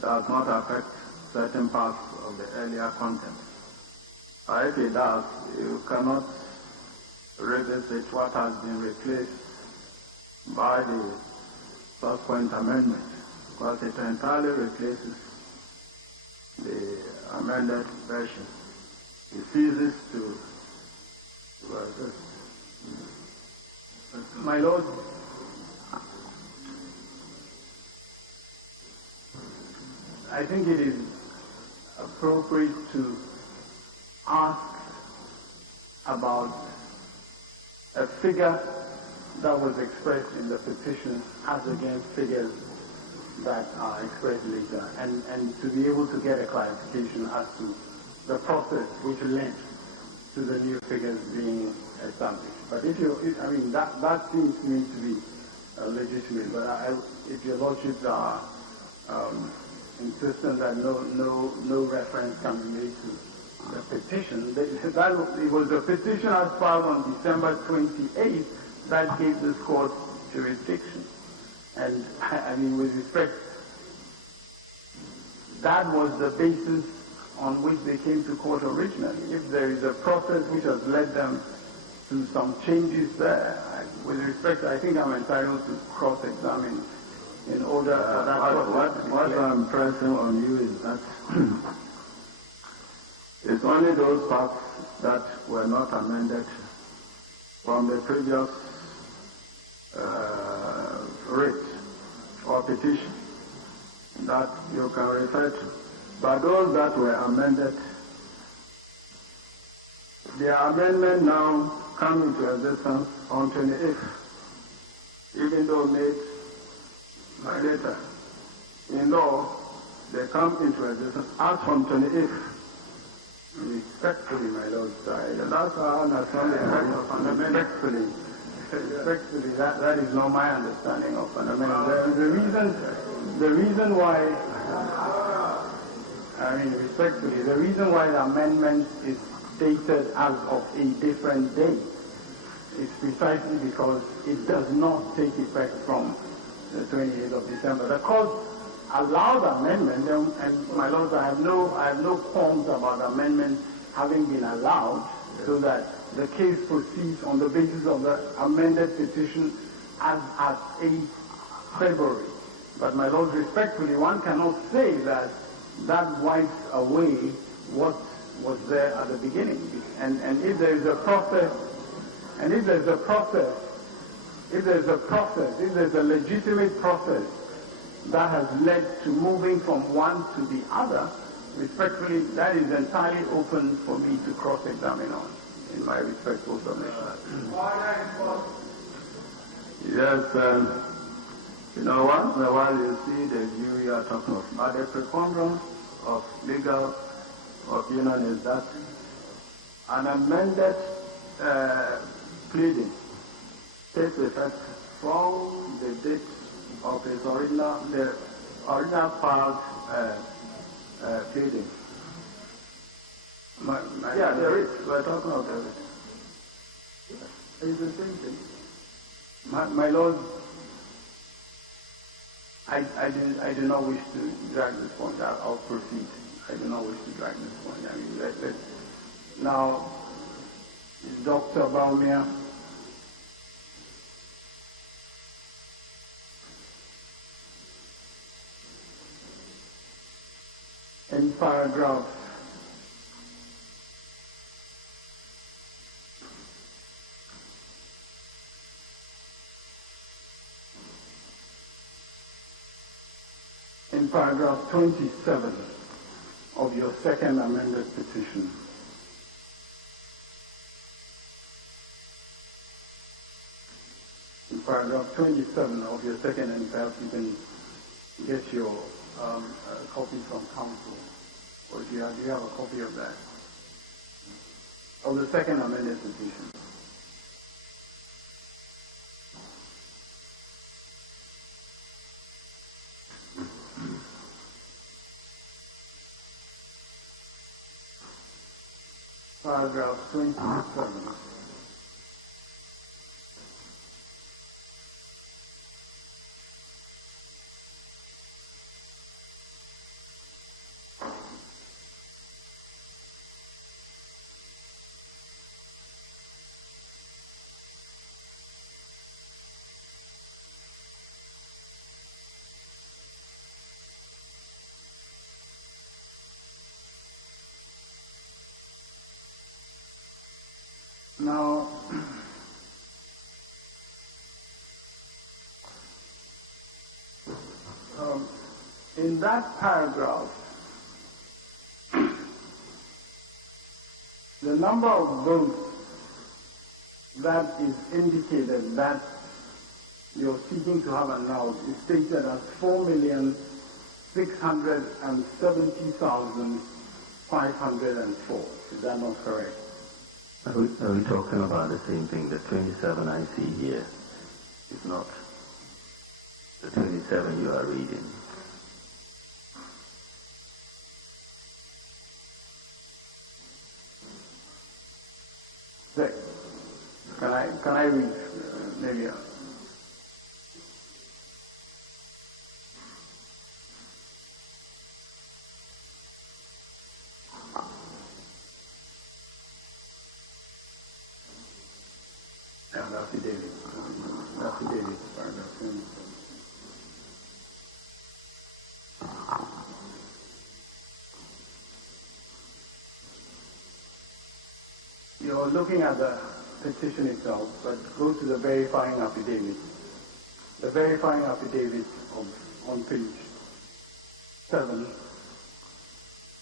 does not affect certain parts of the earlier content. If it does, you cannot revisit what has been replaced by the subsequent amendment, because it entirely replaces the amended version. It ceases to exist. My lord, I think it is appropriate to ask about a figure that was expressed in the petition as against figures that are expressed later, and to be able to get a clarification as to the process which led to the new figures being established. But that seems to me to be legitimate. But if your lordships are insistent that no reference can be made to the petition, it was the petition as filed on December 28th that gave this court jurisdiction. And with respect, that was the basis on which they came to court originally. If there is a process which has led them to some changes there, with respect, I think I'm entitled to cross-examine in order for that process. What I'm pressing on you is that it's only those parts that were not amended from the previous rate for petition that you can refer to. But those that were amended, their amendment now come into existence on 28th, even though made later. In law, they come into existence as from 28th. Respectfully, my Lord, that's our understanding of fundamental. Respectfully, that is not my understanding of fundamental. The reason why, respectfully, the reason why the amendment is dated as of a different date is precisely because it does not take effect from the 28th of December. The court allowed amendment, and my Lord, I have no qualms about the amendment having been allowed, so that the case proceeds on the basis of the amended petition as at 8th February. But my Lord, respectfully, one cannot say that wipes away what was there at the beginning. And if there is a process, if there's a legitimate process that has led to moving from one to the other, respectfully, that is entirely open for me to cross-examine on, in my respectful submission. Yes, you know, once in a while you see the view you are talking of, but the preponderance of legal opinion is that an amended pleading takes effect from the date of its original filed pleading. Yeah, there is. We're talking about it. It's the same thing. My Lord, I do not wish to drag this point out. I'll proceed. I do not wish to drag this point. Now, Dr. Baumia, in paragraph 27 of your second amended petition, in paragraph 27 of your second, and perhaps you can get your copy from counsel, or do you have a copy of that? Of the second amended petition. Paragraph 27. Now, in that paragraph, the number of votes that is indicated that you're seeking to have annulled is stated as 4,670,504. Is that not correct? Are we talking about the same thing? The 27 I see here is not the 27 you are reading. Can I read maybe? You're looking at the petition itself, but go to the verifying affidavit. The verifying affidavit of on page 7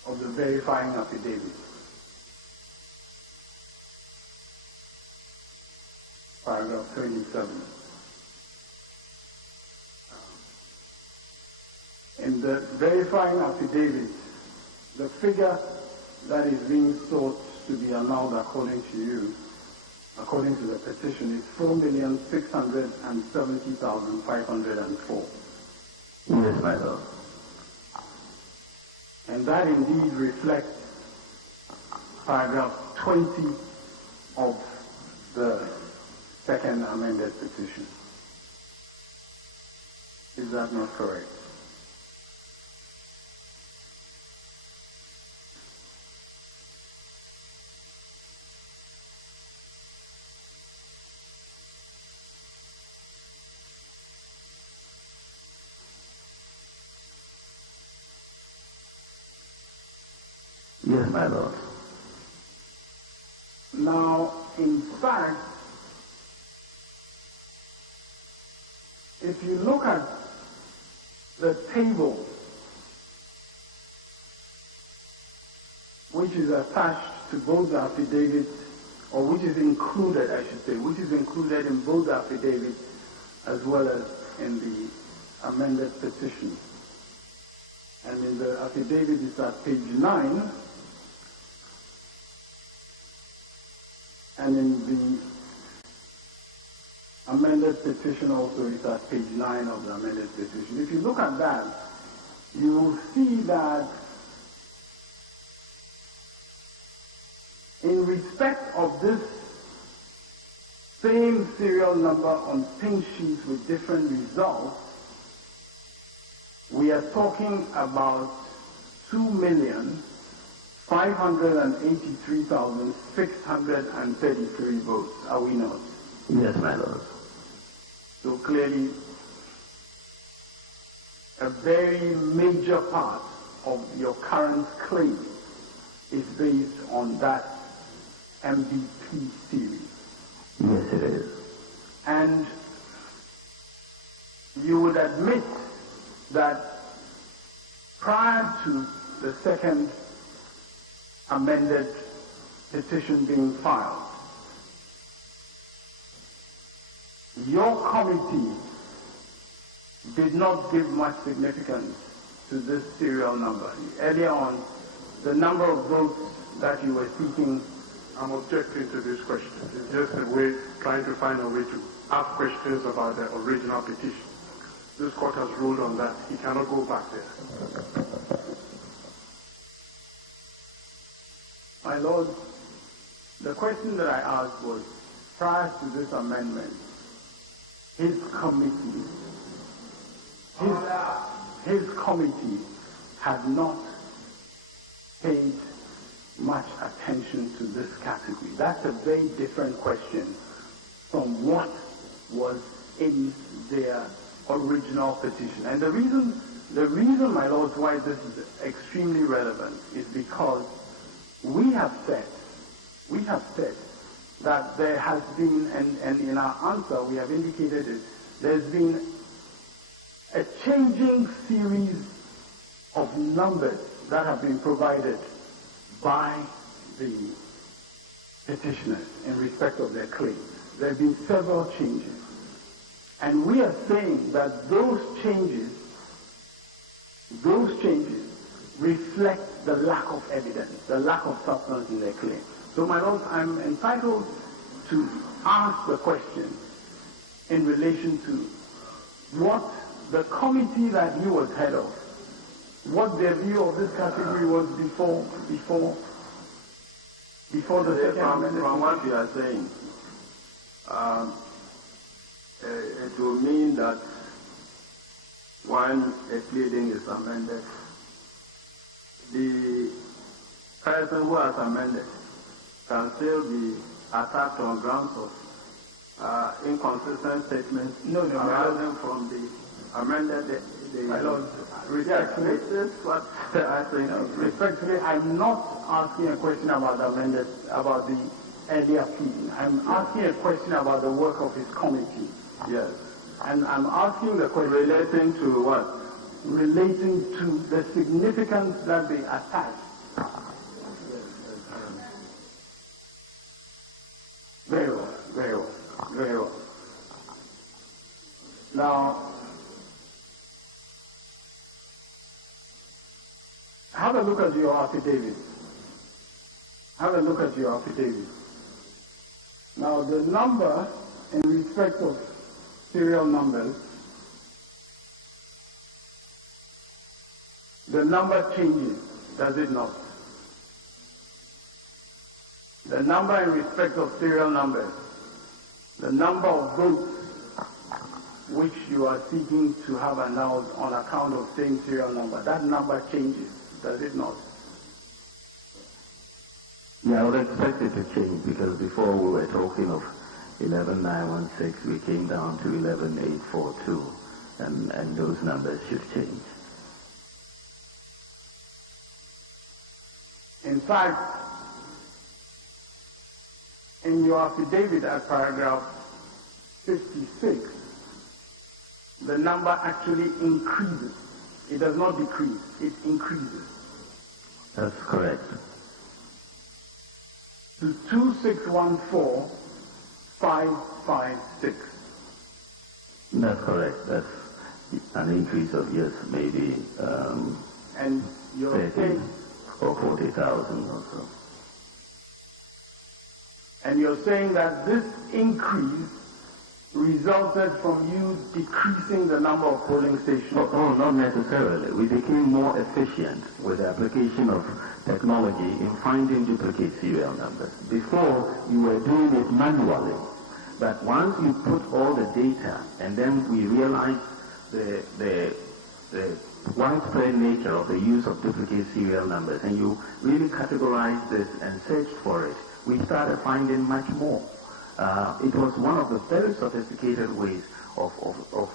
of the verifying affidavit. Paragraph 27. In the verifying affidavit, the figure that is being sought to be annulled according to you, according to the petition, is 4,670,504. Yes, my Lord. And that indeed reflects paragraph 20 of the second amended petition. Is that not correct? Yes, my Lord. Now, in fact, if you look at the table which is attached to both the affidavits, or which is included, I should say, which is included in both the affidavits as well as in the amended petition. And in the affidavit is at page 9, and in the amended petition also is at page 9 of the amended petition. If you look at that, you will see that in respect of this same serial number on pink sheets with different results, we are talking about 2,583,633 votes, are we not? Yes, my Lord. So clearly, a very major part of your current claim is based on that MVP series. Yes, it is. And you would admit that prior to the second amended petition being filed, your committee did not give much significance to this serial number. Earlier on, the number of votes that you were seeking. I'm objecting to this question. It's just a way, trying to find a way to ask questions about the original petition. This court has ruled on that. He cannot go back there. My Lord, the question that I asked was, prior to this amendment, his committee had not paid much attention to this category. That's a very different question from what was in their original petition. And the reason, my Lord, why this is extremely relevant is because we have said that there has been, and in our answer we have indicated it, there's been a changing series of numbers that have been provided by the petitioners in respect of their claims. There have been several changes. And we are saying that those changes reflect the lack of evidence, the lack of substance in their claim. So, my Lord, I'm entitled to ask the question in relation to what the committee that he was head of, what their view of this category was before the second amendment. From what you are saying, it will mean that when a pleading is amended, the person who has amended can still be attacked on grounds of inconsistent statements arising from the amended. My Lord, respectfully, this is what I think. Respectfully, I'm not asking a question about the earlier pleading. I'm asking a question about the work of his committee. Yes. And I'm asking the question relating to what? relating to the significance that they attach. Very well, very well, very well. Now, have a look at your affidavit. Have a look at your affidavit. Now, the number in respect of serial numbers, the number changes, does it not? The number in respect of serial numbers, the number of votes which you are seeking to have announced on account of same serial number, that number changes, does it not? Yeah, I would expect it to change because before we were talking of 11916, we came down to 11842, and those numbers should change. In fact, in your affidavit at paragraph 56, the number actually increases. It does not decrease, it increases. That's correct. To 2614556. That's correct. That's an increase of, yes, maybe and you're 30 or 40,000 or so. And you're saying that this increase resulted from you decreasing the number of polling stations? Oh, not necessarily. We became more efficient with the application of technology in finding duplicate serial numbers. Before, you were doing it manually. But once you put all the data, and then we realized the widespread nature of the use of duplicate serial numbers, and you really categorized this and searched for it, we started finding much more. It was one of the very sophisticated ways of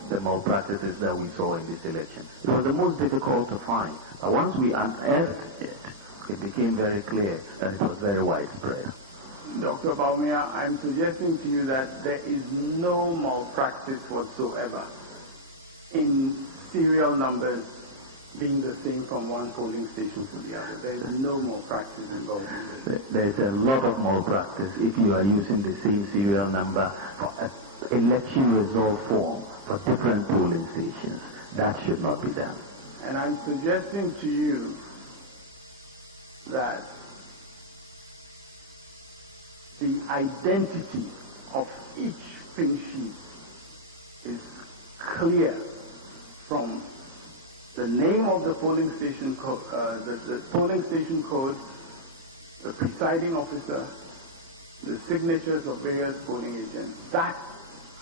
the malpractices that we saw in this election. It was the most difficult to find. But once we unearthed it, it became very clear and it was very widespread. Dr. Baumia, I'm suggesting to you that there is no malpractice whatsoever in serial numbers being the same from one polling station to the other. There is no malpractice involved in this. There's a lot of malpractice if you are using the same serial number for an election result form for different polling stations. That should not be done. And I'm suggesting to you that the identity of each pin sheet is clear from the name of the polling station code, the polling station code, the presiding officer, the signatures of various polling agents. That,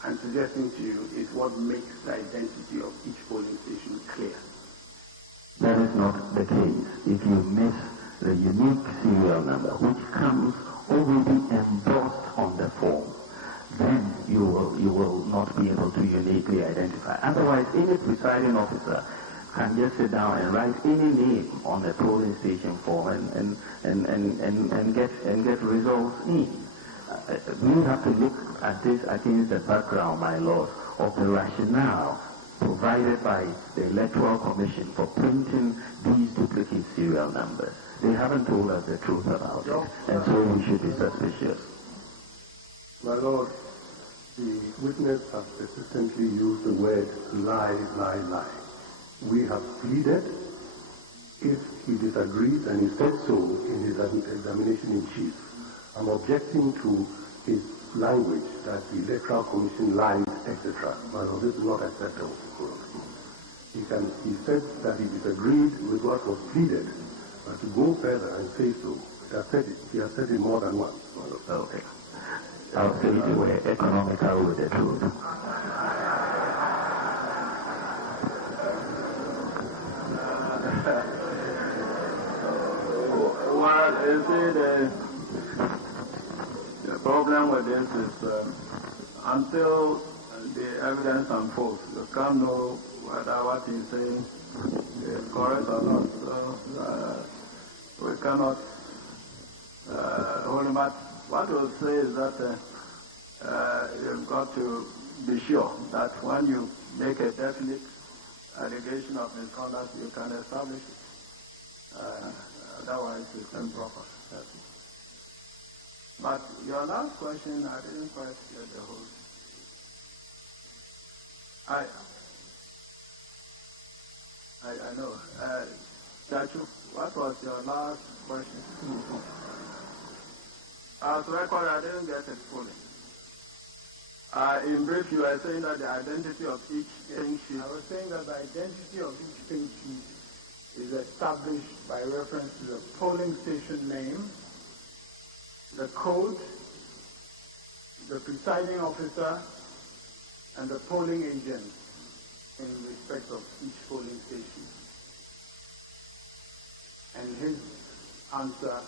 I'm suggesting to you, is what makes the identity of each polling station clear. That is not the case. If you miss the unique serial number, which comes already embossed on the form, then you will not be able to uniquely identify. Otherwise, any presiding officer can just sit down and write any name on the polling station form and get results in. We have to look at this against the background, my lord, of the rationale provided by the Electoral Commission for printing these duplicate serial numbers. They haven't told us the truth about it, and so we should be suspicious. My lord, the witness has persistently used the word lie, lie, lie. We have pleaded. If he disagrees, and he said so in his examination in chief, I'm objecting to his language that the Electoral Commission lied, etc. My lord, this is not acceptable. He said that he disagreed with what was pleaded, but to go further and say so, he has said it more than once. My lord. Okay. I'll say you were economical with the truth. Well, you see, the problem with this is until the evidence unfolds, you can't know whether what he's saying is correct or not. So we cannot hold him up. What we'll say is that you've got to be sure that when you make a definite allegation of misconduct, you can establish it. Otherwise, it's improper. But your last question, I didn't quite get the whole. I know. Chachu, what was your last question? As record, I didn't get it fully. In brief, you were saying that the identity of each thing sheet. I was saying that the identity of each thing sheet is established by reference to the polling station name, the code, the presiding officer, and the polling agent in respect of each polling station. And his answer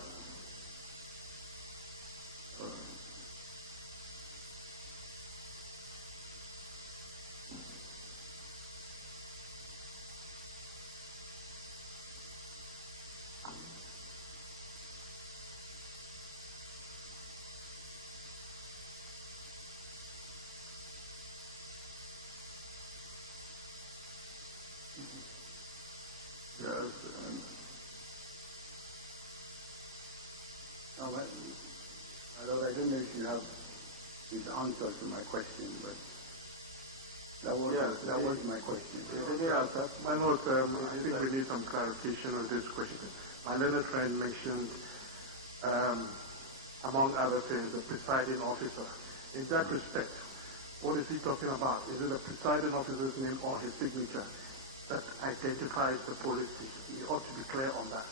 I don't know if you have his answer to my question, but that was my question. My note, I think we need some clarification on this question. My learned friend mentioned, among other things, the presiding officer. In that respect, what is he talking about? Is it the presiding officer's name or his signature that identifies the polling station? We ought to be clear on that.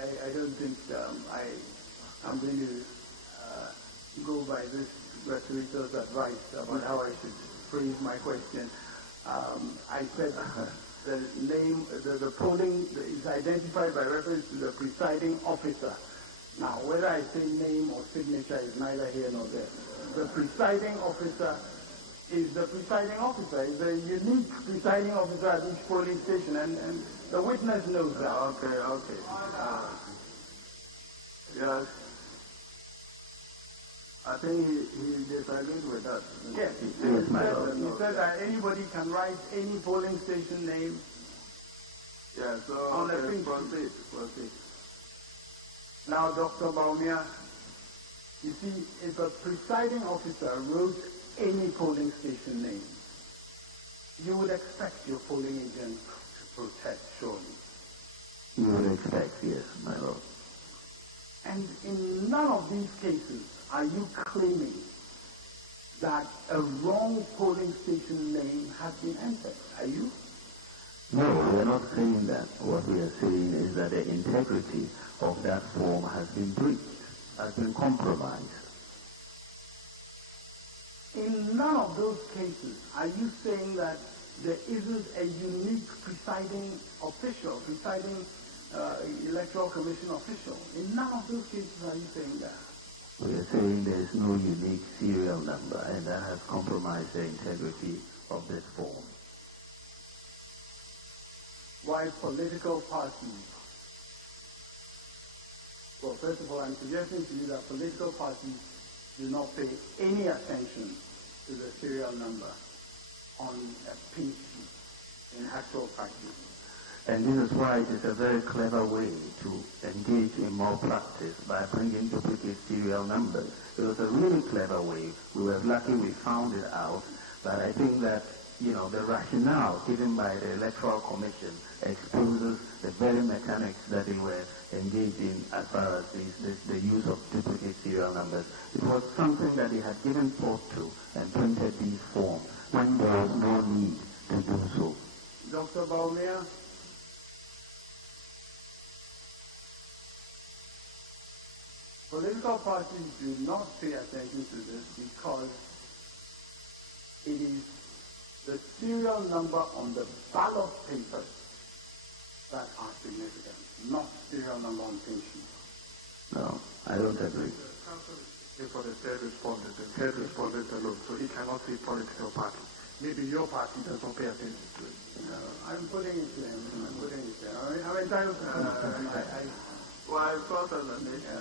I don't think I'm going to go by this rhetoric's advice about how I should phrase my question. I said the name, the polling is identified by reference to the presiding officer. Now, whether I say name or signature is neither here nor there. The presiding officer is the presiding officer. Is a unique presiding officer at each polling station, and the witness knows that. Okay. Yes. I think he disagreed with that. Yes. He said that anybody can write any polling station name. Yeah, so on the pink proceed. Now, Dr. Baumia, you see, if a presiding officer wrote any polling station name, you would expect your polling agent to protest, surely. You would expect, yes, my lord. And in none of these cases are you claiming that a wrong polling station name has been entered, are you? No, we are not saying that. What we are saying is that the integrity of that form has been breached, has been compromised. In none of those cases are you saying that there isn't a unique presiding official, presiding electoral commission official. In none of those cases are you saying that. We are saying there is no unique serial number, and that has compromised the integrity of this form. Why political parties? Well, first of all, I'm suggesting to you that political parties do not pay any attention to the serial number on a pink sheet in actual practice. And this is why it is a very clever way to engage in malpractice by bringing duplicate serial numbers. It was a really clever way. We were lucky we found it out, but I think that, the rationale given by the Electoral Commission exposes the very mechanics that they were engaged in as far as the use of duplicate serial numbers. It was something that they had given thought to and printed these forms when there was no need to do so. Dr. Baumia? Political parties do not pay attention to this because it is the serial number on the ballot papers that are significant, not serial number on pink sheets. No, I don't agree. For the third respondent alone, so he cannot say political party. Maybe your party does not pay attention to it. No, I'm putting it to him. I'm entitled to Well, I thought as a nation.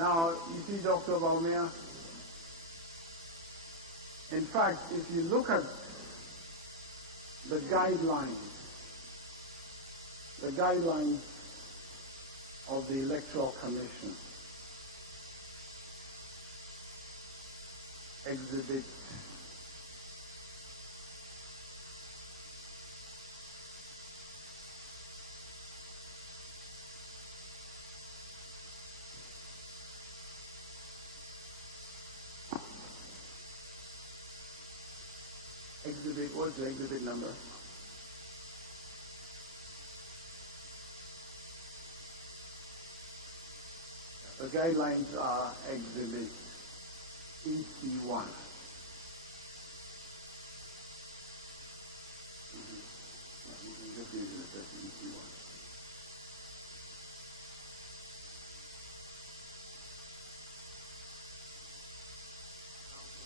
Now, you see, Dr. Baumia, in fact, if you look at the guidelines of the Electoral Commission, Exhibit what's the exhibit number? The guidelines are Exhibit EC1. Just use it as EC1.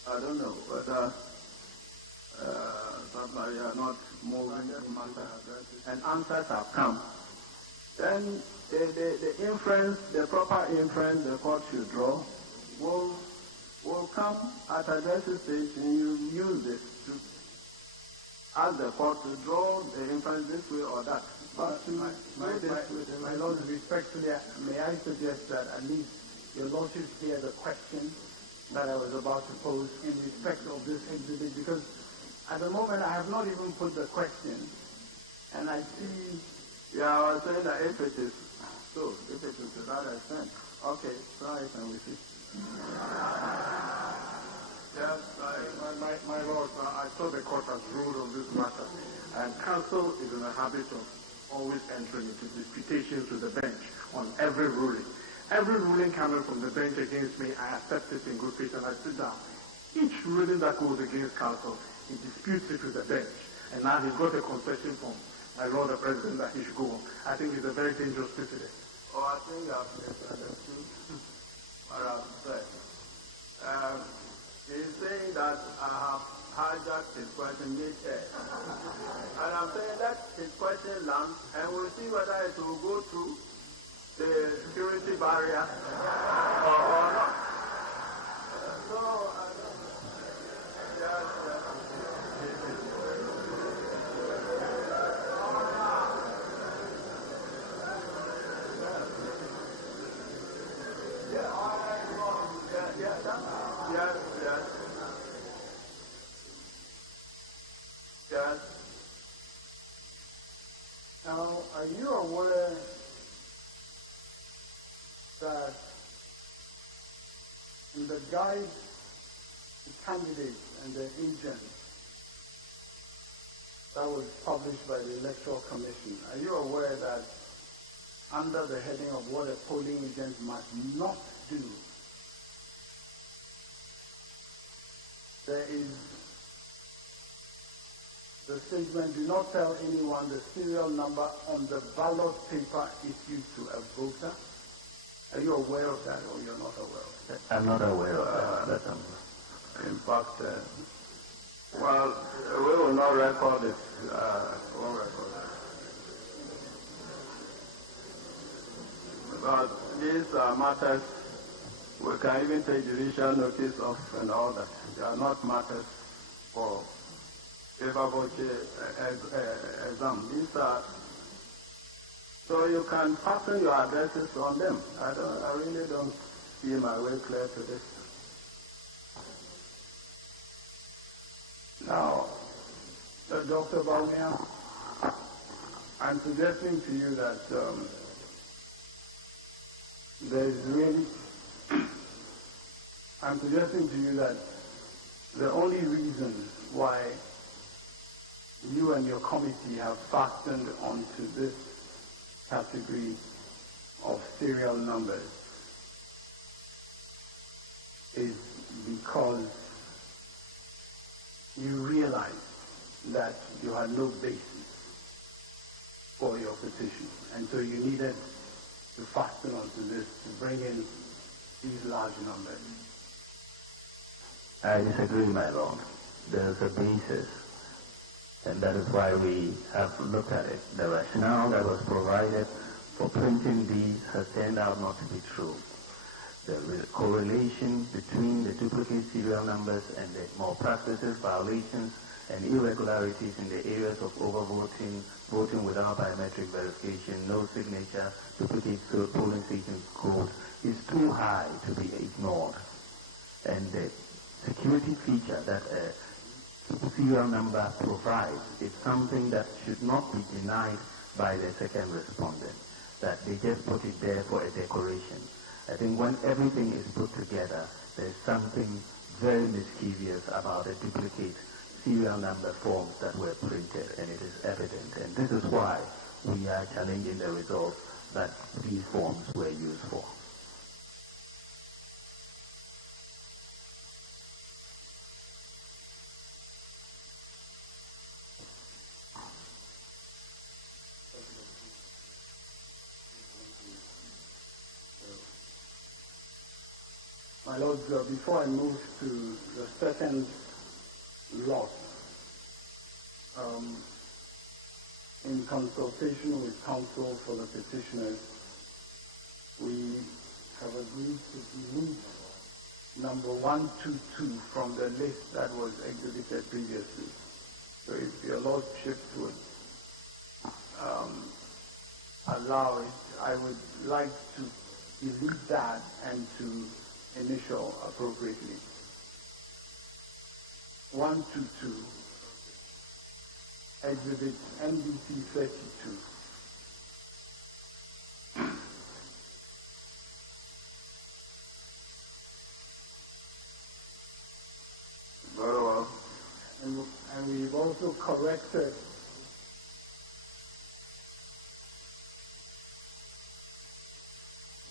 I don't know whether you are not moving and answers have come. Then the inference, the proper inference the court should draw will come at a justice stage, and you use it to ask the court to draw the inference this way or that. But my Lord, respectfully, may I suggest that at least your Lordship hear the question that I was about to pose in respect of this exhibit, because at the moment I have not even put the question, and I see... Yeah, I was saying that if it is so, if it is to that extent, okay, try it and we see. Yes, my Lord, I saw the court has ruled on this matter, and counsel is in the habit of always entering into disputations with the bench on every ruling. Every ruling coming from the bench against me, I accept it in good faith and I sit down. Each ruling that goes against counsel, he disputes it with the bench. And now he's got a concession from my Lord the President that he should go on. I think it's a very dangerous precedent. Oh, I think I've misunderstood what I've said. He's saying that I have hijacked his question mid-air. And I'm saying that his question lands, and we'll see whether it will go through the security barrier or not. Yes. Now, are you aware that in the guide to candidates and their agents that was published by the Electoral Commission, are you aware that under the heading of what a polling agent must not do, there is the statement, do not tell anyone the serial number on the ballot paper issued to a voter? Are you aware of that, or you're not aware of that? I'm not aware of that. In fact, well, we will not record it. We'll record it. But these are matters we can even take judicial notice of and all that. They are not matters for paper exam. These are, so you can fasten your addresses on them. I really don't see my way clear to this. Now, Dr. Baumia, I'm suggesting to you that I'm suggesting to you that the only reason why you and your committee have fastened onto this category of serial numbers is because you realized that you had no basis for your petition, and so you needed to fasten onto this to bring in these large numbers. I disagree, my Lord. There's a basis, and that is why we have looked at it. The rationale that was provided for printing these has turned out not to be true. the correlation between the duplicate serial numbers and the malpractices, violations, and irregularities in the areas of overvoting, voting without biometric verification, no signature, duplicate polling station code is too high to be ignored. And the security feature that a serial number provides is something that should not be denied by the second respondent, that they just put it there for a decoration. I think when everything is put together, there's something very mischievous about the duplicate serial number forms that were printed, and it is evident. And this is why we are challenging the results that these forms were used for. My Lord, before I move to the second lot, in consultation with counsel for the petitioners, we have agreed to delete number 122 from the list that was exhibited previously. So if your lordships would allow it, I would like to delete that and to initial appropriately. 122, exhibit NBC 32. Very well. And we've also corrected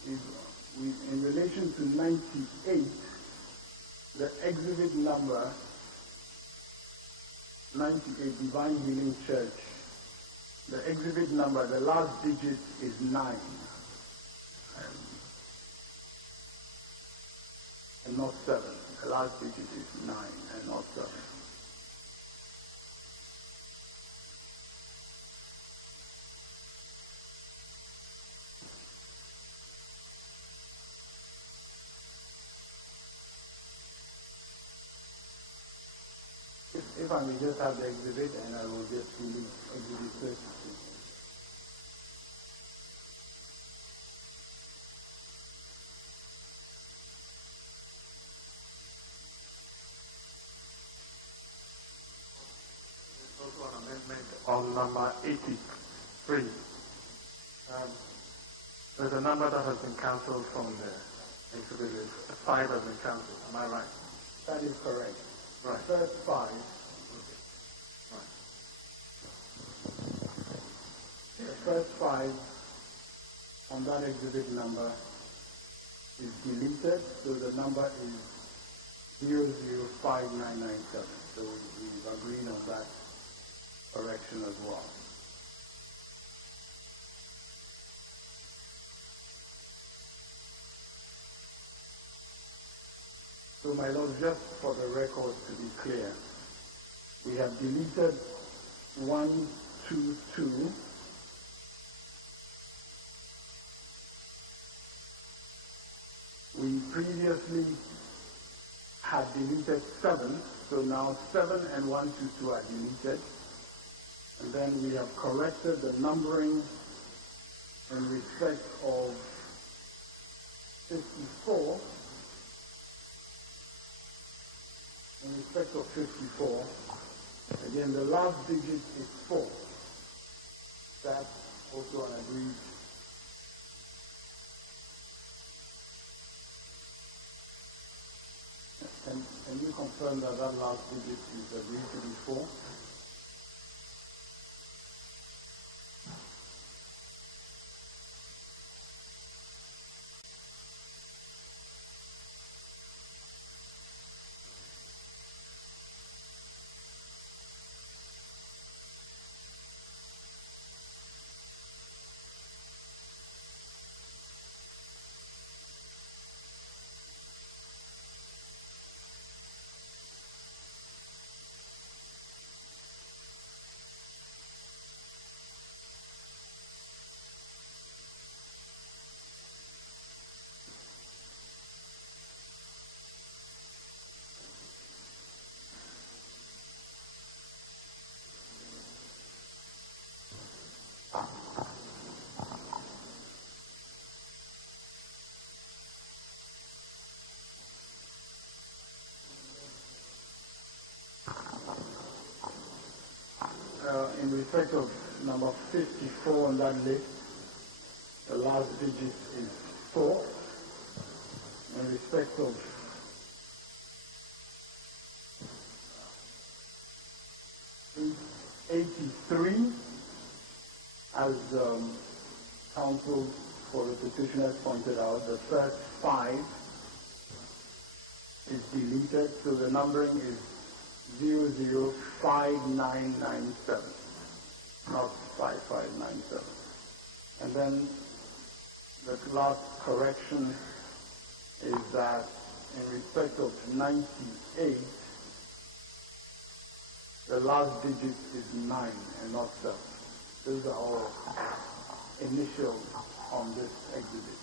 in relation to 98, the exhibit number 98, Divine Healing Church, the exhibit number, the last digit is 9. And not 7. The last digit is 9 and not 7. If I may just have the exhibit, and I will just delete exhibit 32. There's also an amendment on number 83. There's a number that has been cancelled from the exhibit list. 5 has been cancelled. Am I right? That is correct. Right. The first 5. The first 5 on that exhibit number is deleted, so the number is 005997. So we've agreed on that correction as well. So my Lord, just for the record to be clear, we have deleted 122. We previously had deleted 7, so now 7 and 122 are deleted. And then we have corrected the numbering in respect of 54. In respect of 54, again, the last digit is 4. That's also an agreed. Can you confirm that that last digit is agreed to be 4? respect of number 54 on that list, the last digit is 4. In respect of '83, as counsel for the petitioners pointed out, the first 5 is deleted, so the numbering is 005997, not 5597. And then the last correction is that in respect of 98, the last digit is 9 and not 7. Those are all initials on this exhibit.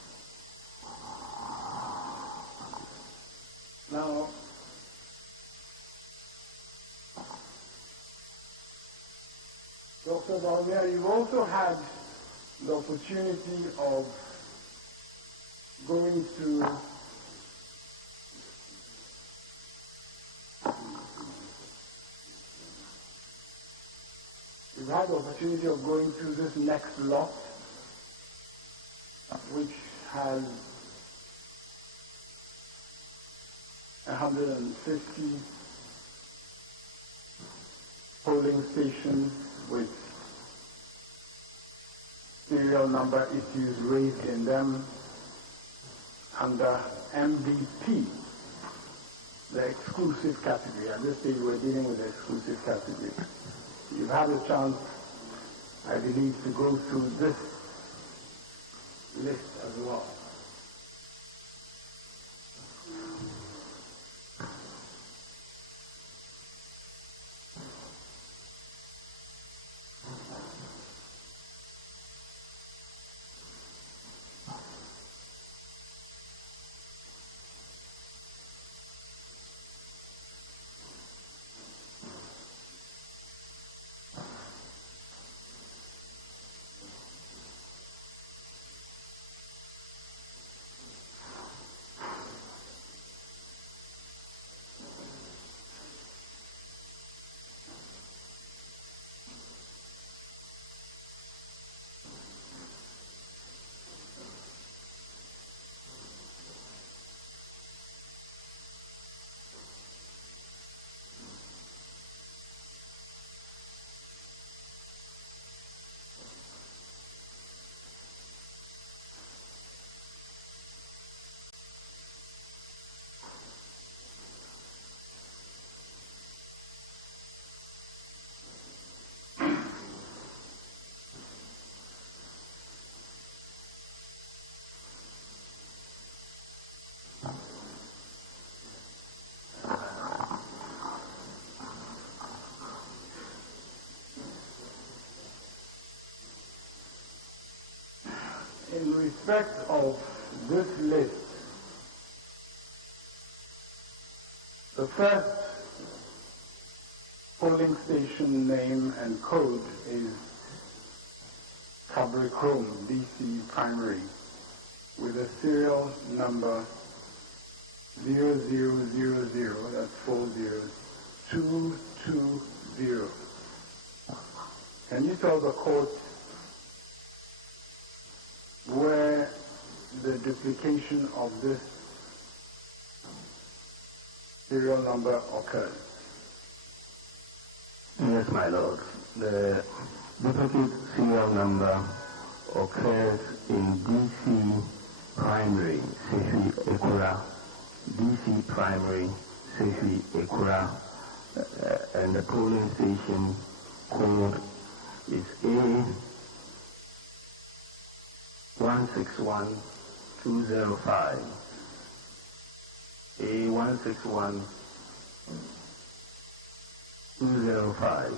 Now, Dr. Balmia, you've also had the opportunity of going to this next lot, which has 150 polling stations with serial number issues raised in them under MVP, the exclusive category. At this stage, we're dealing with the exclusive category. You've had a chance, I believe, to go through this list as well. In respect of this list, the first polling station name and code is Cabricrome DC Primary with a serial number 0000, that's 40220. Can you tell the court where the duplication of this serial number occurs? Yes, my lord. The duplicate serial number occurs in DC Primary, Sefi Ekura, DC Primary, Sefi Ekura, and the polling station code is A161205. A161205.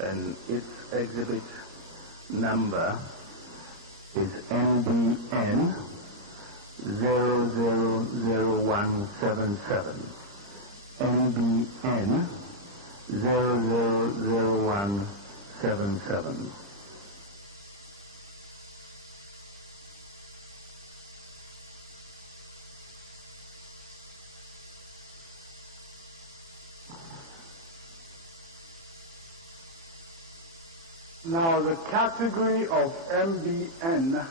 And its exhibit number is NBN 000177. NBN 000177. Now, the category of MBN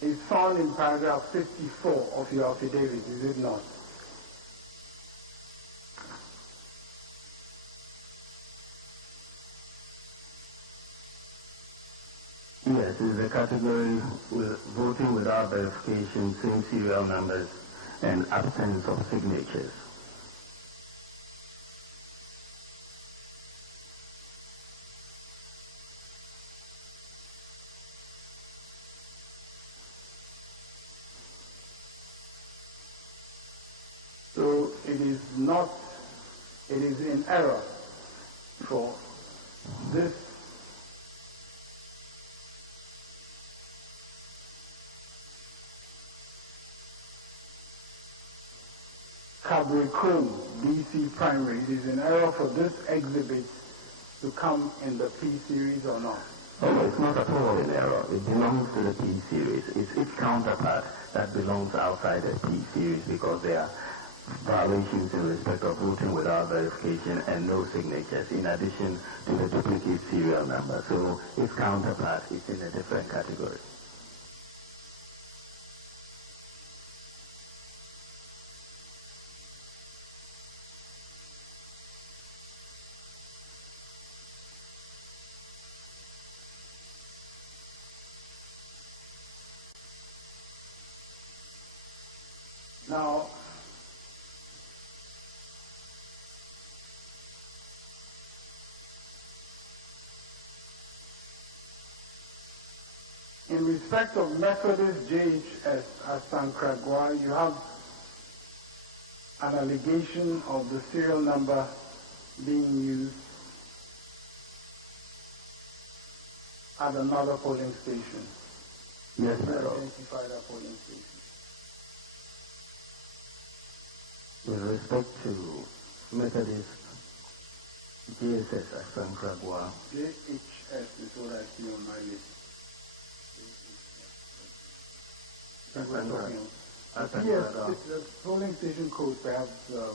is found in paragraph 54 of your affidavit, is it not? Yes, it is a category with voting without verification, same serial numbers, and absence of signatures. So it is in error for this Capricorn BC primary. It is in error for this exhibit to come in the P series or not? Oh, it's not at all in error. It belongs to the P series. It's its counterpart that belongs outside the P series because there are violations in respect of voting without verification and no signatures, in addition to the duplicate serial number. So its counterpart is in a different category. Now, in respect of Methodist JHS at Sankragwa, you have an allegation of the serial number being used at another polling station. Yes, my lord. Identify that polling station. With respect to Methodist JSS at Sankragwa, JHS is what I see on my list. Yes, it's the polling station code perhaps you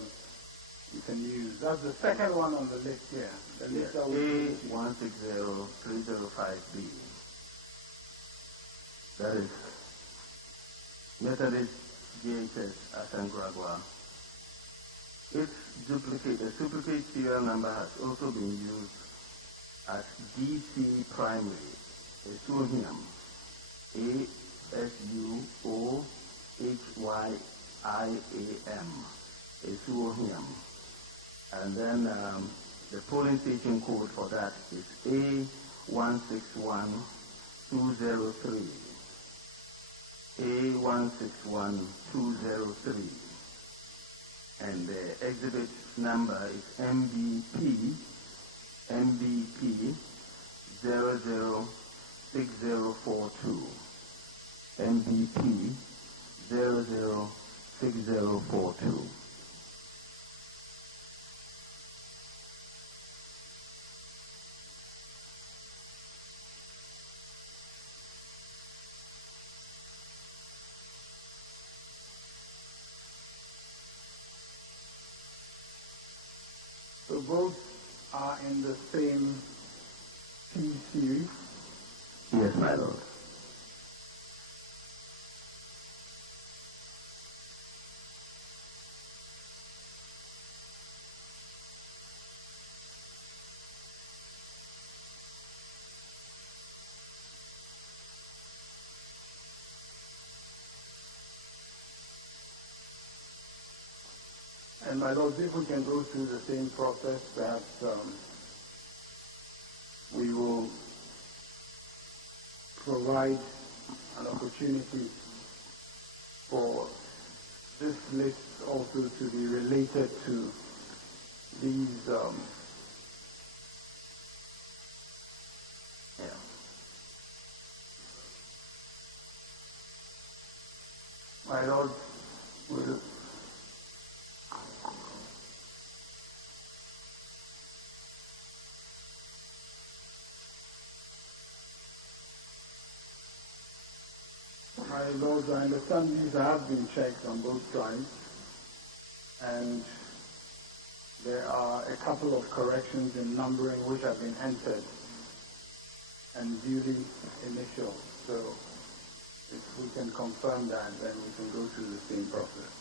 can use. That's the second one on the list here. The list that A160305B. That is Methodist JHS at Sankragwa. Its duplicate serial number has also been used as DC primary, Esuohiam, ASUOHYIAM, Esuohiam. And then the polling station code for that is A161203. A161203. And the exhibit number is MVP 006042. MVP 006042. So both are in the same P series. Yes, my lord. And my lords, if we can go through the same process, perhaps we will provide an opportunity for this list also to be related to these my lords will My lords, I understand these have been checked on both sides, and there are a couple of corrections in numbering which have been entered and duly initialed. So if we can confirm that, then we can go through the same process.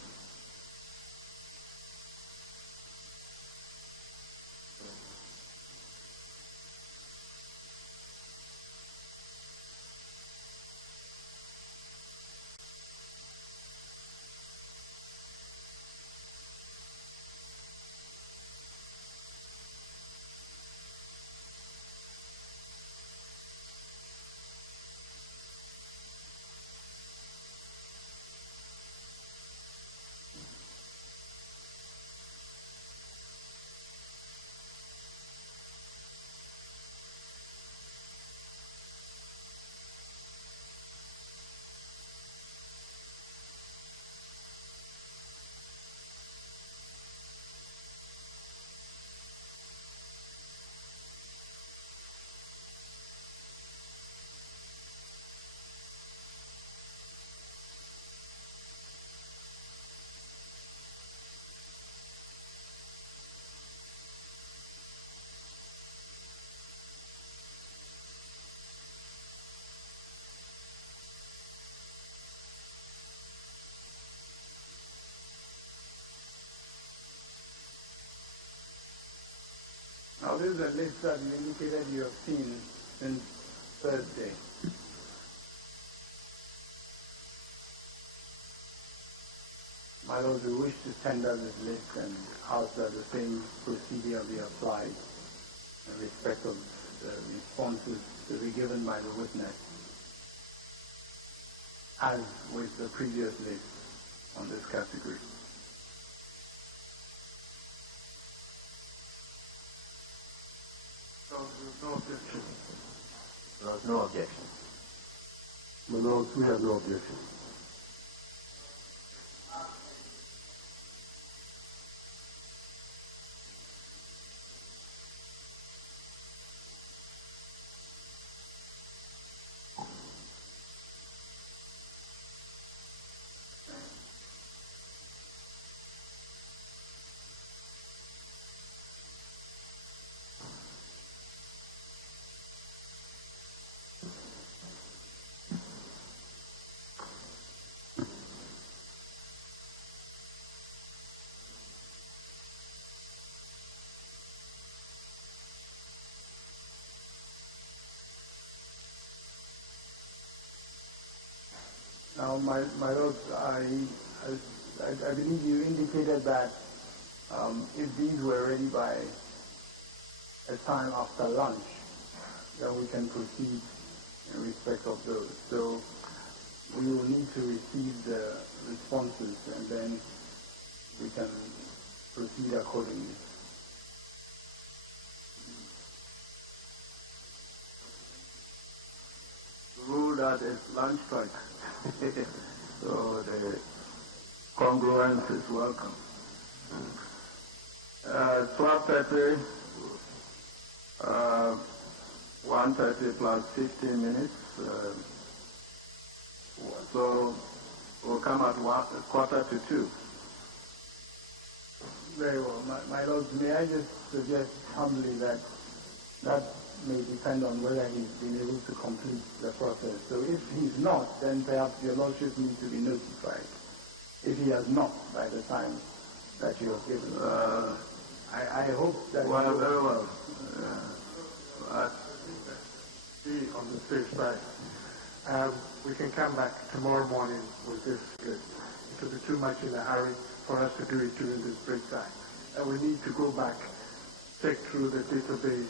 Now this is a list that you indicated you have seen since Thursday. My Lord, we wish to tender this list and ask that the same procedure be applied in respect of the responses to be given by the witness, as with the previous list on this category. No objection. There is no objection. My Lord, we have no objection. Now, my Lord, I believe you indicated that if these were ready by a time after lunch, then we can proceed in respect of those. So we will need to receive the responses and then we can proceed accordingly. Rule that it's lunchtime. So the congruence is welcome. 12:30, 1:30 plus 15 minutes. So we'll come at 1:45. Very well. My Lord, may I just suggest humbly that may depend on whether he's been able to complete the process. So if he's not, then perhaps your Lordship needs to be notified. If he has not by the time that you have given. I hope that... Well, very well. Be on the safe side. We can come back tomorrow morning with this list. It will be too much in a hurry for us to do it during this break time. And we need to go back, check through the database,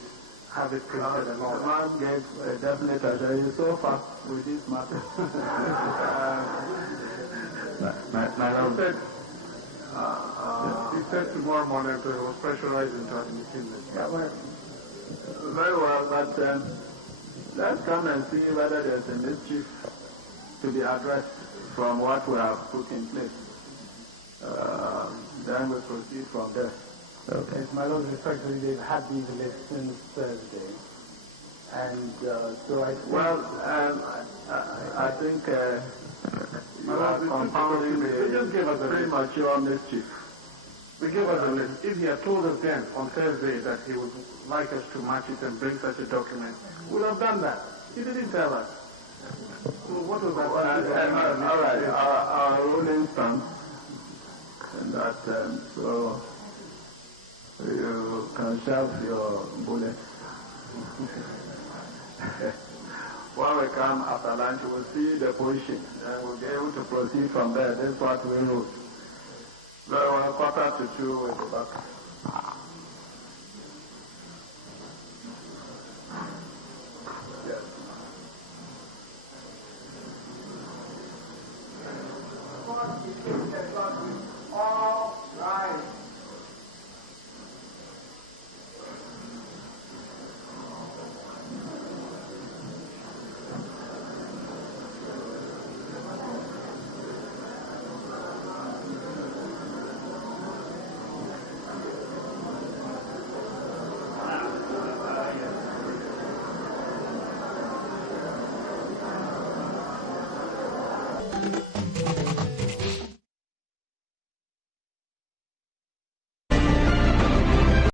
have it printed and all The that. man gave a definite assurance so far with this matter. He said tomorrow morning that he was pressurized into admitting this. Very well, but let's come and see whether there's a mischief to be addressed from what we have put in place. Then we proceed from there. Okay. Yes, my Lord, respectfully, they've had these lists since Thursday. And so I think... Well, I think you are compounding the premature mischief. We gave us a list. If he had told us then on Thursday that he would like us to match it and bring such a document, we would have done that. He didn't tell us. So what was that? All right, our ruling stands in that so you can shelve your bullets. When we come after lunch, we'll see the position and we'll be able to proceed from there. That's what we wrote. Very well, 1:45 we'll be back. Yes. All right.